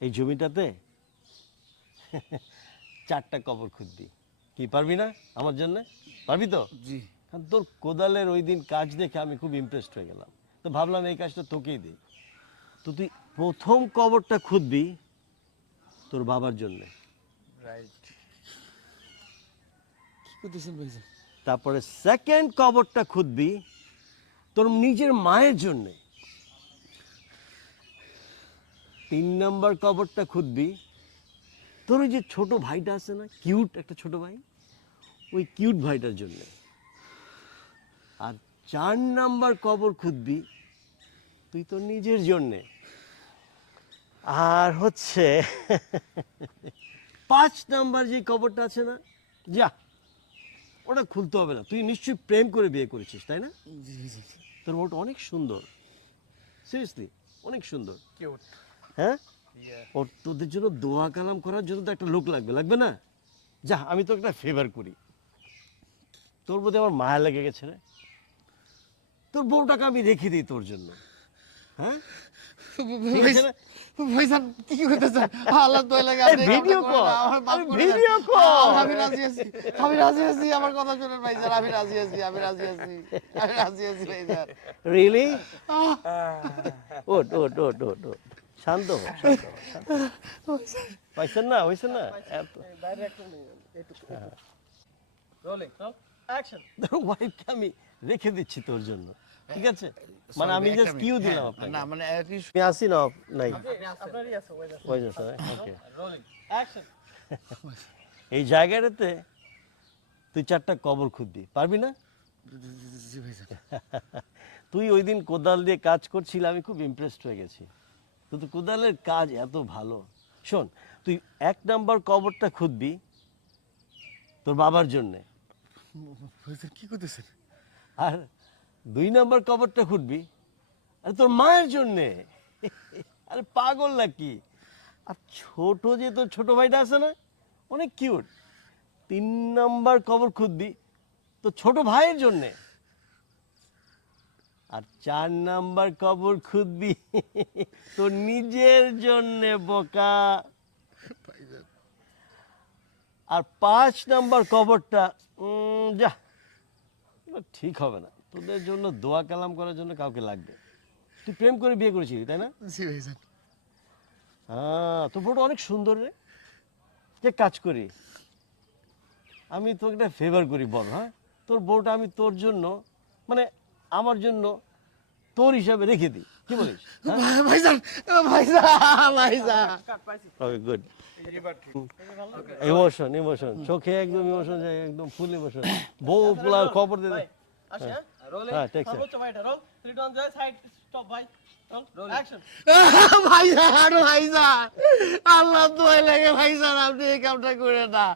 এই জমিটাতে 4টা কবর খুঁজবি। কি পারবি না আমার জন্য? পারবি তো? জি। কারণ তোর কোদালের ওই দিন কাজ দেখে আমি খুব ইমপ্রেসড হয়ে গেলাম, তো ভাবলাম এই কাজটা তোকেই দিই। তো তুই প্রথম কবরটা খুঁজবি তোর বাবার জন্য, রাইট। কি করতেছেন ভাইজান? তারপরে সেকেন্ড কবরটা খুঁজবি তোর নিজের মায়ের জন্যে, 3 নম্বর কবরটা খুঁজবি তোর ওই যে ছোট ভাইটা আছে না, কিউট একটা ছোট ভাই, ওই কিউট ভাইটার জন্য। আর 4 নম্বর কবর খুঁজবি তুই তোর নিজের জন্যে। আর হচ্ছে 5 নম্বর যে কবরটা আছে না, যা, ওটা খুলতে হবে না। তুই নিশ্চয়ই প্রেম করে বিয়ে করেছিস, তাই না? জি জি। তোর বউটা অনেক সুন্দর, সিরিয়াসলি অনেক সুন্দর, কিউট। হ্যাঁ? ওর তোদের জন্য দোয়া কালাম করার জন্য তো একটা লোক লাগবে, লাগবে না? যা, আমি তোকে একটা ফেভার করি, তোর প্রতি আমার মায়া লেগে গেছে রে, তোর বউটাকে আমি রেখে দিই তোর জন্য, হ্যাঁ? ঠিক আছে না? ভাইজান কি করতেছেন? আল্লাহ দোয়া লাগে আপনি ভিডিও কামটা করেন কল, না, আমার মাফ করে দেন। Video call. আমি রাজি আছি, আমি রাজি আছি, আমার কথা শুনেন ভাইজান, আমি রাজি আছি, আমি রাজি আছি, আমি রাজি আছি ভাইজান। রিয়েলি? ওট ওট ওট ওট ওট শান্ত হও, শান্ত হও, শান্ত হও। পাইছেন না, হয়েছে না? এত বাইরে একটা একটু রোলিং অ্যাকশন। তোর ওয়াইফকে আমি রেখে দিচ্ছি তোর জন্য, ঠিক আছে? মানে আমি জাস্ট কিউ দিলাম আপনাকে। না মানে কি আমি আসি না, নাই আপনারই আছে ওই যে ওই যে ওকে। Rolling action. এই জায়গাটাতে তুই 4টা কবর খুঁজবি, পারবি না? জি ভাইজান। তুই ওই দিন কোদাল দিয়ে কাজ করছিলি, আমি খুব ইমপ্রেসড হয়ে গেছি। তো কোদালের কাজ এত ভালো। শোন, তুই 1 নাম্বার কবরটা খুঁজবি তোর বাবার জন্যে, ভাইজান কি করতেছেন? আর 2 নাম্বার কবরটা খুঁজবি আর তোর মায়ের জন্যে। আরে পাগল নাকি? আর ছোট যে তোর ছোট ভাইটা আছে না, অনেক কিউট। 3 নাম্বার কবর খুঁজবি তো ছোট ভাইয়ের জন্যে, আর 4 নাম্বার কবর খুঁজবি তোর নিজের জন্যে, বোকা। আর 5 নাম্বার কবরটা যা, এগুলো ঠিক হবে না। তোদের জন্য দোয়া কালাম করার জন্য কাউকে লাগবে। তুই প্রেম করে বিয়ে করেছিলি তাই না? জি ভাইজান। হ্যাঁ, তোর বউটা অনেক সুন্দর রে। যে কাজ করি, আমি তোকে একটা ফেভার করি, বল। হ্যাঁ, তোর বউটা আমি তোর জন্য, মানে আমার জন্য তোর হিসাবে রেখে দিই, কি বলিস? ভাইজান, ভাইজান, ভাইজান। ওকে, গুড। ইমোশন, ইমোশন চোখে একদম ইমোশন যায়, একদম ফুল ইমোশন। বউ পোলা খবর দে। আসে রোলিং হ্যাঁ, টেক সর্বোচ্চ ভাইটা রোল 3 2 1 যায় সাইড স্টপ ভাই রোল অ্যাকশন। ভাইজান, ভাইজান, আল্লাহ দোয়া লাগে ভাইজান, আপনি এই কামটা করে না।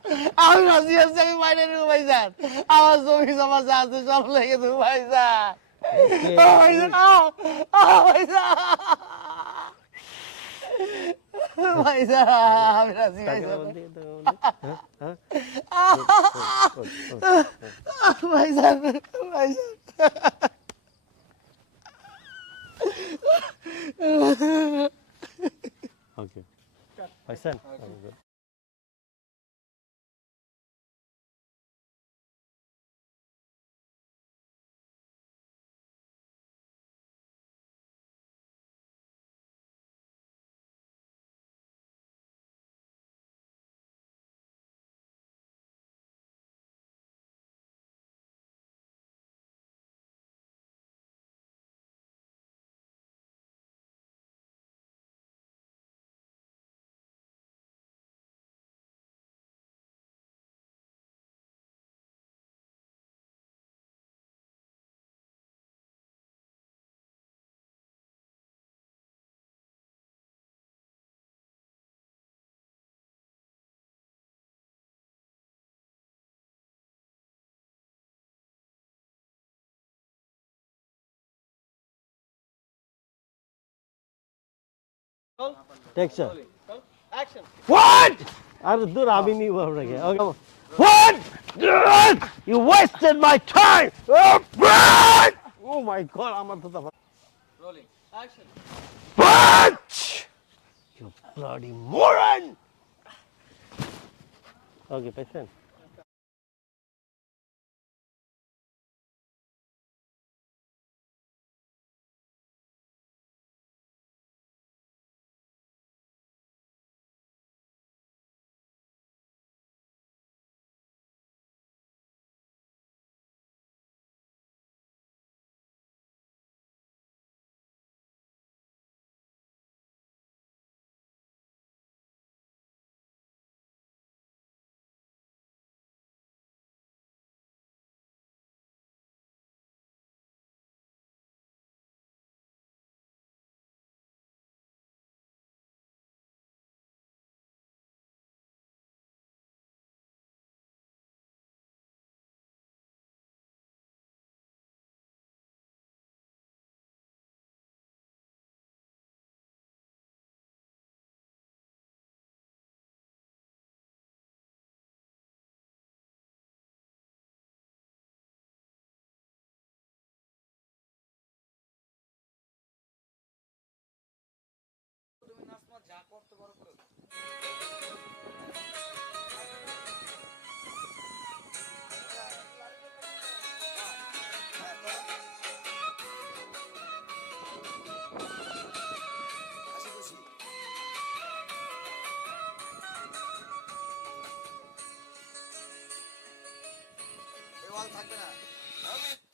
আমি রাজি আছি, আমি মাইনে নেবো ভাইজান। আমার জমি জমা যা আছে সব লেগে দেবো ভাইজান। ভাইজান, ভাইজান, ভাইজান, আমি রাজি ভাইজান। ভাইজান, ভাইজান। ওকে, পাইছেন? টেকচার। অ্যাকশন। What? আর দূর আমি নিব আপনাকে। What? You wasted my time. Oh my God, আমার তো rolling action. What? You bloody moron! Okay, পাইছেন?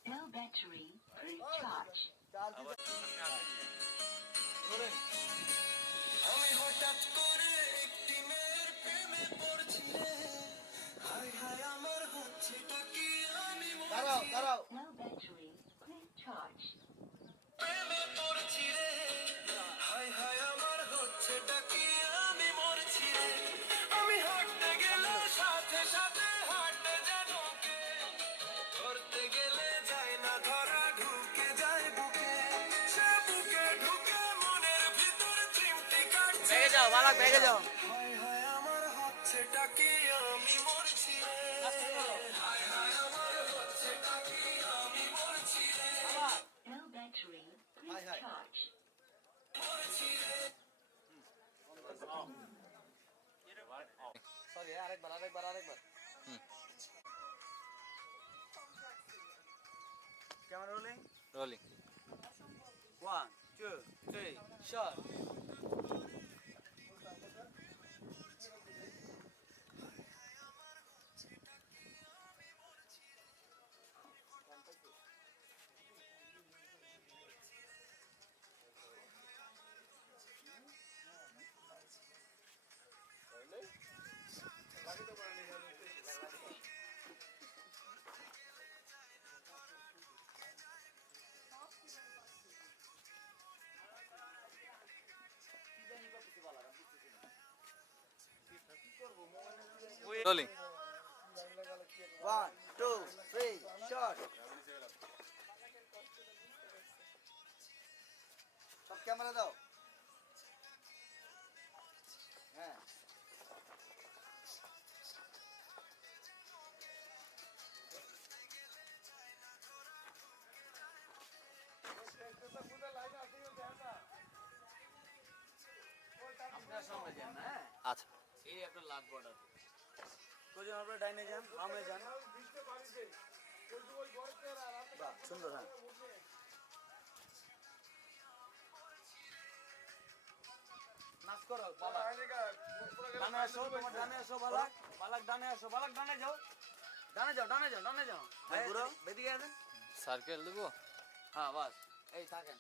No battery. Please charge. আমি হঠাৎ করে একটি মেয়ের প্রেমে পড়ছি রে হায় হায় আমার হচ্ছেটা কি আমি দাঁড়াও No battery. Please charge. প্রেমে পড়ছি রে হায় হায় আমার হচ্ছেটা কি আমি মরছি রে আমি হাঁটতে গেলে সাথে সাথে হাঁটতে যেন কে ধরতে গেলে যায় না ধরা ঢুকে যায় বুকে সে বুকে ঢুকে মনের ভিতর চিমটি কাটছে ভেগে যাও বালাক ভেগে যাও হায় হায় আমার হচ্ছেটা কি আমি মরছি রে হায় হায় আমার হচ্ছেটা কি আমি মরছি রে No battery. Please charge. Sorry আরেকবার camera rolling rolling 1 2 3 shot rolling 1 2 3 shot সব ক্যামেরা দাও হ্যাঁ আপনার সামনে যান হ্যাঁ আচ্ছা এই আপনার লাট বর্ডার কোজন আপনার ডাইনে যান বামে যান বাহ সুন্দর হ্যাঁ নাচ করো ডানে আসো তোমার ডানে আসো বালাক বালাক ডানে আসো বালাক ডানে যাও ভাই পুরো বেদিকে আসেন সার্কেল দেবো হ্যাঁ বাস এই থাকেন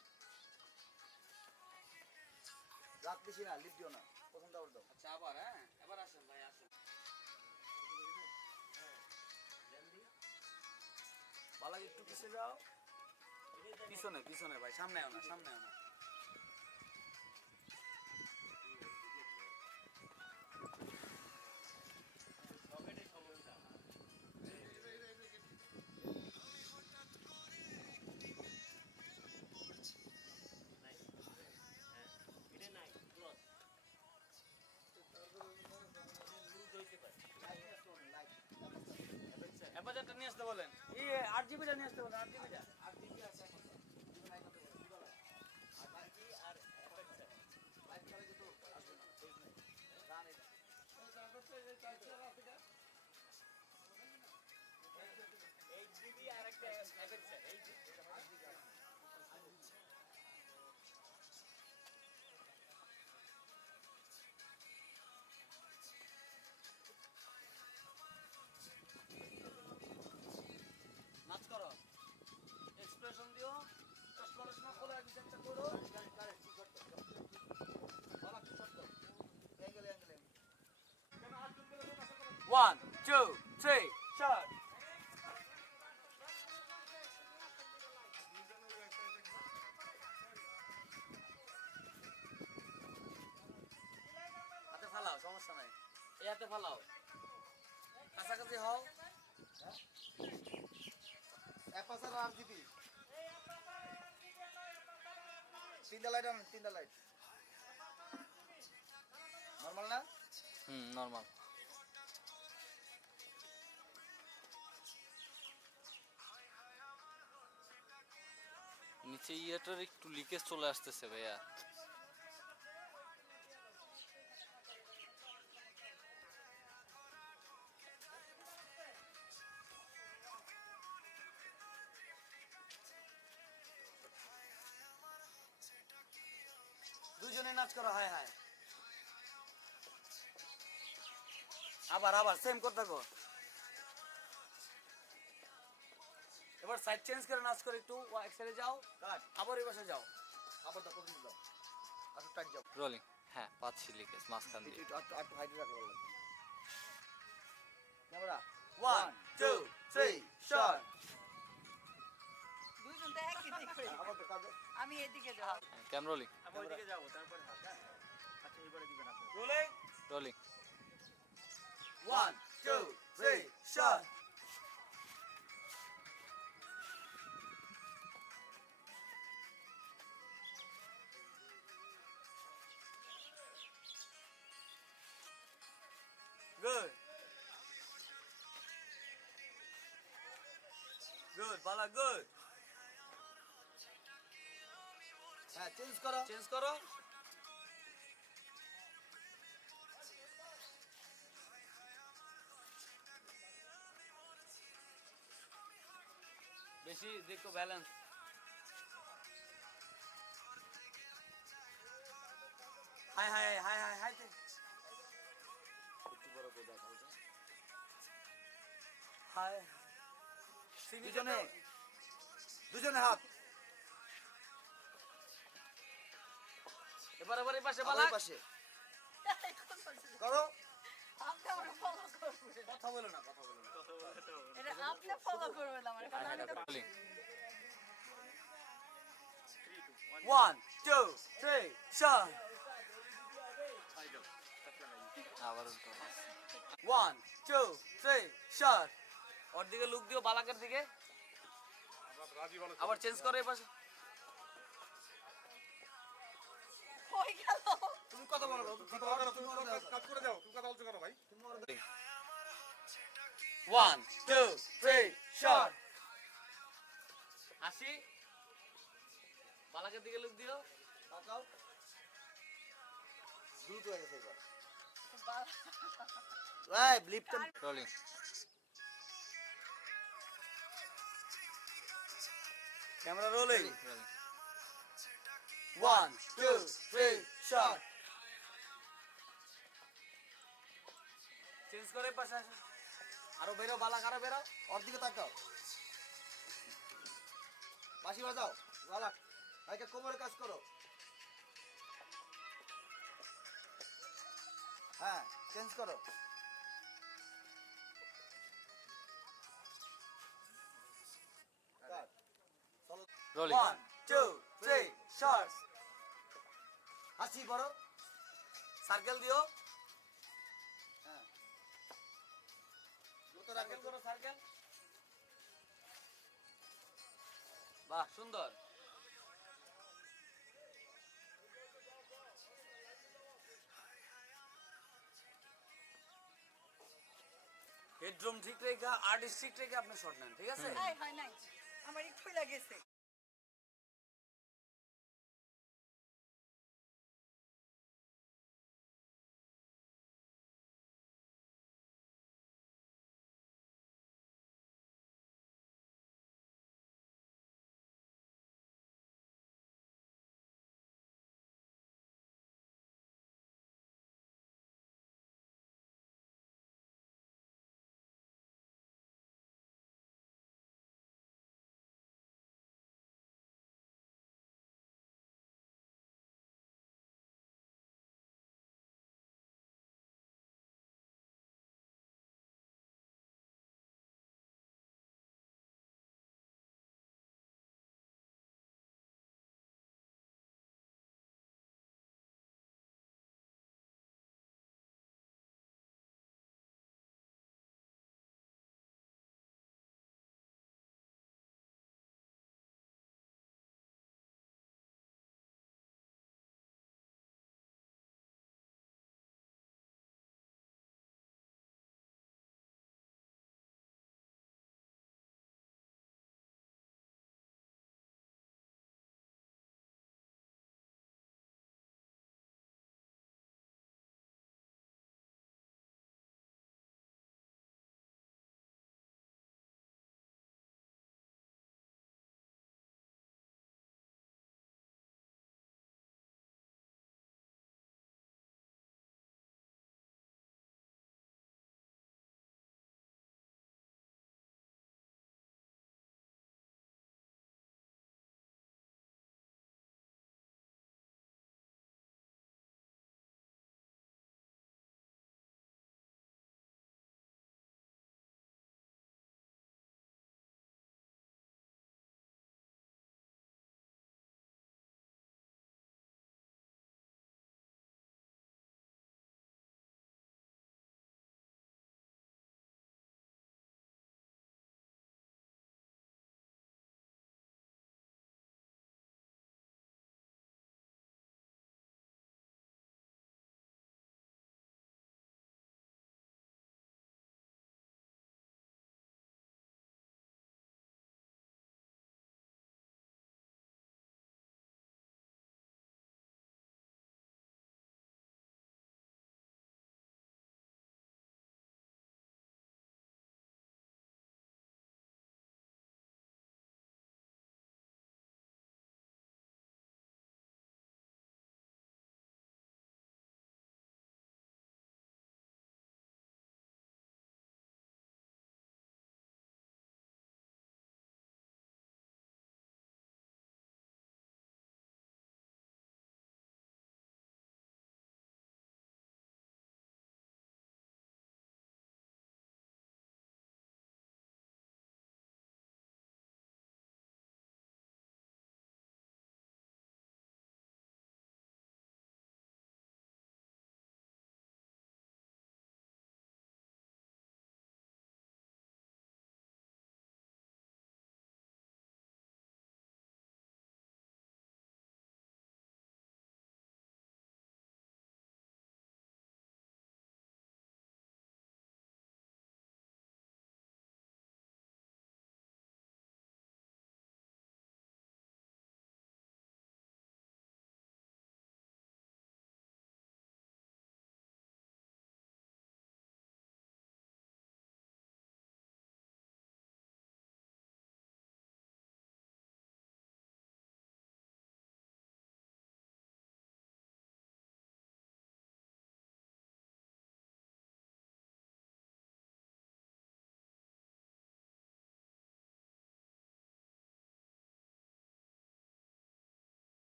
রাত বেশি না লিফট দিও না প্রথম দাও দাও আচ্ছা আবার হ্যাঁ এবার আসেন ভাই আসেন বালাক একটু পিছে যাও পিছনে ভাই সামনে আও না এবারটা নিয়ে আসতে বলেন এই 8 জিবিটা নিয়ে আসতে বলেন 8 জিবিটা 8 জিবি আছে আর বাকি আর লাইট ছাড়া কিন্তু আসবে না রান এটা এই জিবি আর একটা এফএক্স এই নাচ করো এক্সপ্রেশন দিও চশমা খোলা ডিজাইনটা করো One, two, three, shot. হাতে ফালাও সমস্যা নাই এই হাতে ফালাও কাছাকাছি হও এপাসার আর দিবি তিনটা লাইট আন তিনটা লাইট নরমাল না নরমাল নিচে ইয়েটার একটু লিকেজ চলে আসতেছে ভাইয়া দুজনে নাচ করো হায় হায় আবার সেম করতে থাকো এবার সাইড চেঞ্জ করে নাচ করে একটু এক সাইডে যাও আবার এই পাশে যাও আবার দাও প্রথমে যাও আচ্ছা টাইট যাও রোলিং। হ্যাঁ পাচ্ছি লিকেজ মাঝখান দিয়ে। একটু হাইটে রাখো বললাম ক্যামেরা 1 2 3 শট দুইজন তো একই দিক করে আবার তো কাজে আমি এদিকে যাব ক্যাম রোলিং। আমি ওইদিকে যাব তারপরে হাত হ্যাঁ আচ্ছা এবারে দিবেন আপনি rolling rolling. 1 2 3 shot Good. Good, Bala, good. হ্যাঁ চেঞ্জ করো বেশি দেখো balance high high high high high high দুজনে হাত এবার এই পাশে বালা পাশে করো আপনি আমাকে ফলো করবেন কথা বলো না এটা আপনি ফলো করবেন আমার কারণ আমি তো রোলিং। 1 2 3 শট আবার 1 2 3 শট ওর দিকে লুক দিও বালাকের দিকে রাজি বলো আবার চেঞ্জ করো এই পাশে কই গেল তুমি কথা বলো কাজ করে দাও তুমি কথা বলছো কেন ভাই 1 2 3 শট হাসি বালাকের দিকে লুক দিও তাকাও দ্রুত হয়ে গেছে এবার এই ব্লিপটা rolling. Camera rolling rolling. 1 2 3 shot change করে পাশে আসো আরো বেরো বালাক আরো বেরো ওর দিকে তাকাও বাঁশি বাজাও বালাক ভাইকে কোমরে কাজ করো হ্যাঁ চেঞ্জ করো রোলিং। 1 2 3 শট হাসি বড় সার্কেল দিও হ্যাঁ সার্কেল করো সার্কেল বাহ সুন্দর হেডরুম ঠিক রেখে আর্টিস্ট ঠিক রেখে আপনি শট নেন ঠিক আছে হয় নাই আমার একটু লাগেছে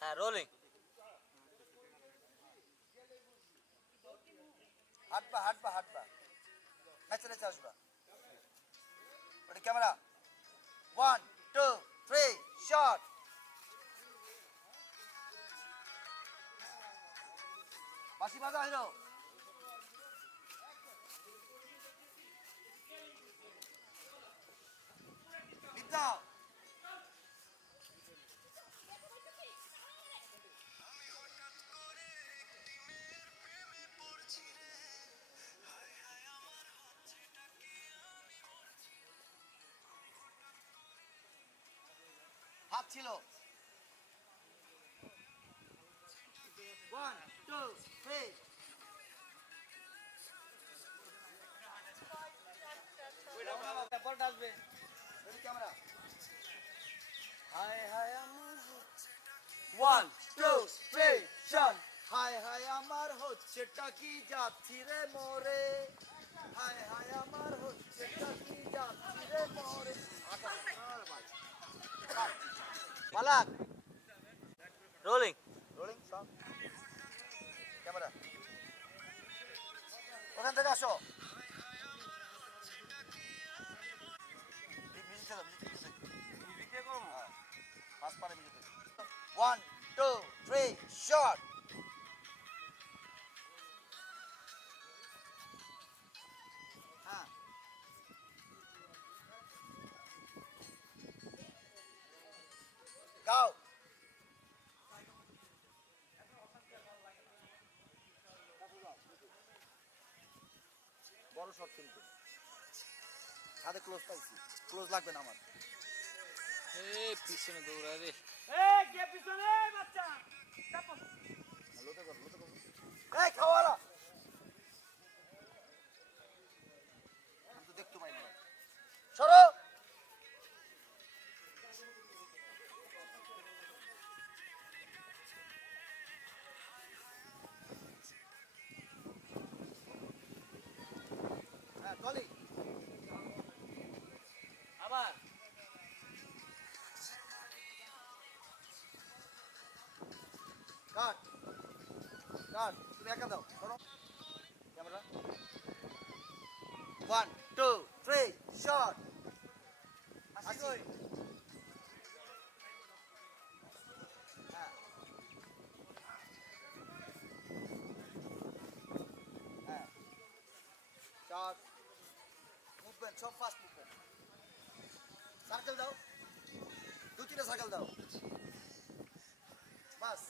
হ্যাঁ রোলিং। হাঁটবা হাঁটবা হাঁটবা, নেচে নেচে আসবা। ওটা ক্যামেরা, 1 2 3 শট। বাঁশি বাজা হিরো। দাও। হাত ছিল। 1 2 3 বলটা আসবে। Ready camera. হায় হায় আমার 1 2 3 শট। হায় হায় আমার হচ্ছেটা কি, যাচ্ছি রে মরে। হায় হায় আমার হচ্ছেটা কি, যাচ্ছি রে মরে। পালাক। রোলিং রোলিং সব। ক্যামেরা, ওখান থেকে আসো। পাঁচ পারে মিউজিক। 1 2 3 শট। হ্যাঁ গাও। বড় শট কিন্তু হাতে ক্লোজ পাইছি, ক্লোজ লাগবে না আমার। পিছনে দৌড়া রে। লোতে কর লোতে কর। এই খাওয়ালা, আমি তো দেখতে পাই না। সরো। হ্যাঁ টলি আবার। কাট কাট, তুমি একা দাও। সরো ক্যামেরা। 1 2 3 শট। হাসি কই? হ্যাঁ হ্যাঁ শট। মুভমেন্ট সব ফাস্ট মুভমেন্ট। সার্কেল দাও, 2-3 সার্কেল দাও বাস।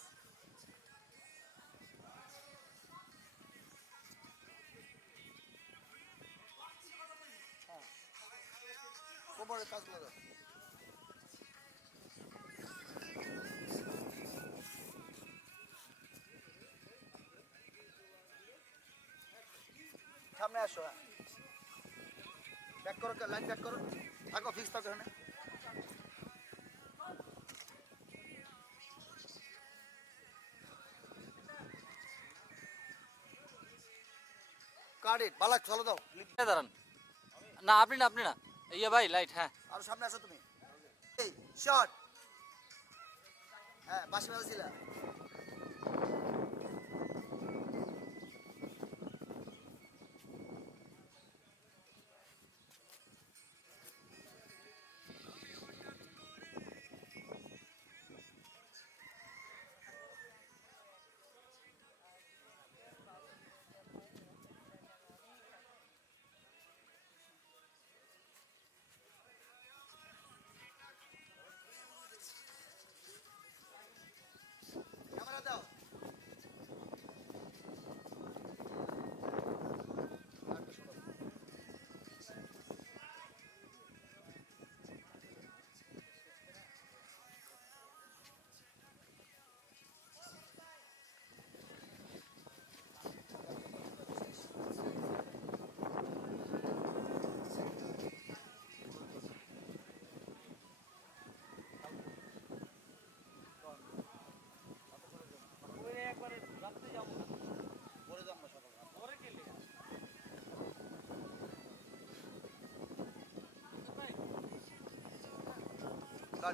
কোমরের কাজগুলো দাও। সামনে আসো। হ্যাঁ ব্যাক করো, লাইন ব্যাক করো, থাকো ফিক্স থাকো এখানে। কাট ইট। বালাক চলো দাও। দাঁড়ান। না আপনি না, আপনি না, ইয়ে ভাই লাইট। হ্যাঁ আর সামনে আসো তুমি। এই শট। হ্যাঁ বাঁশি বাজাছিলা। ক্যামেরা দাও।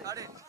Got it.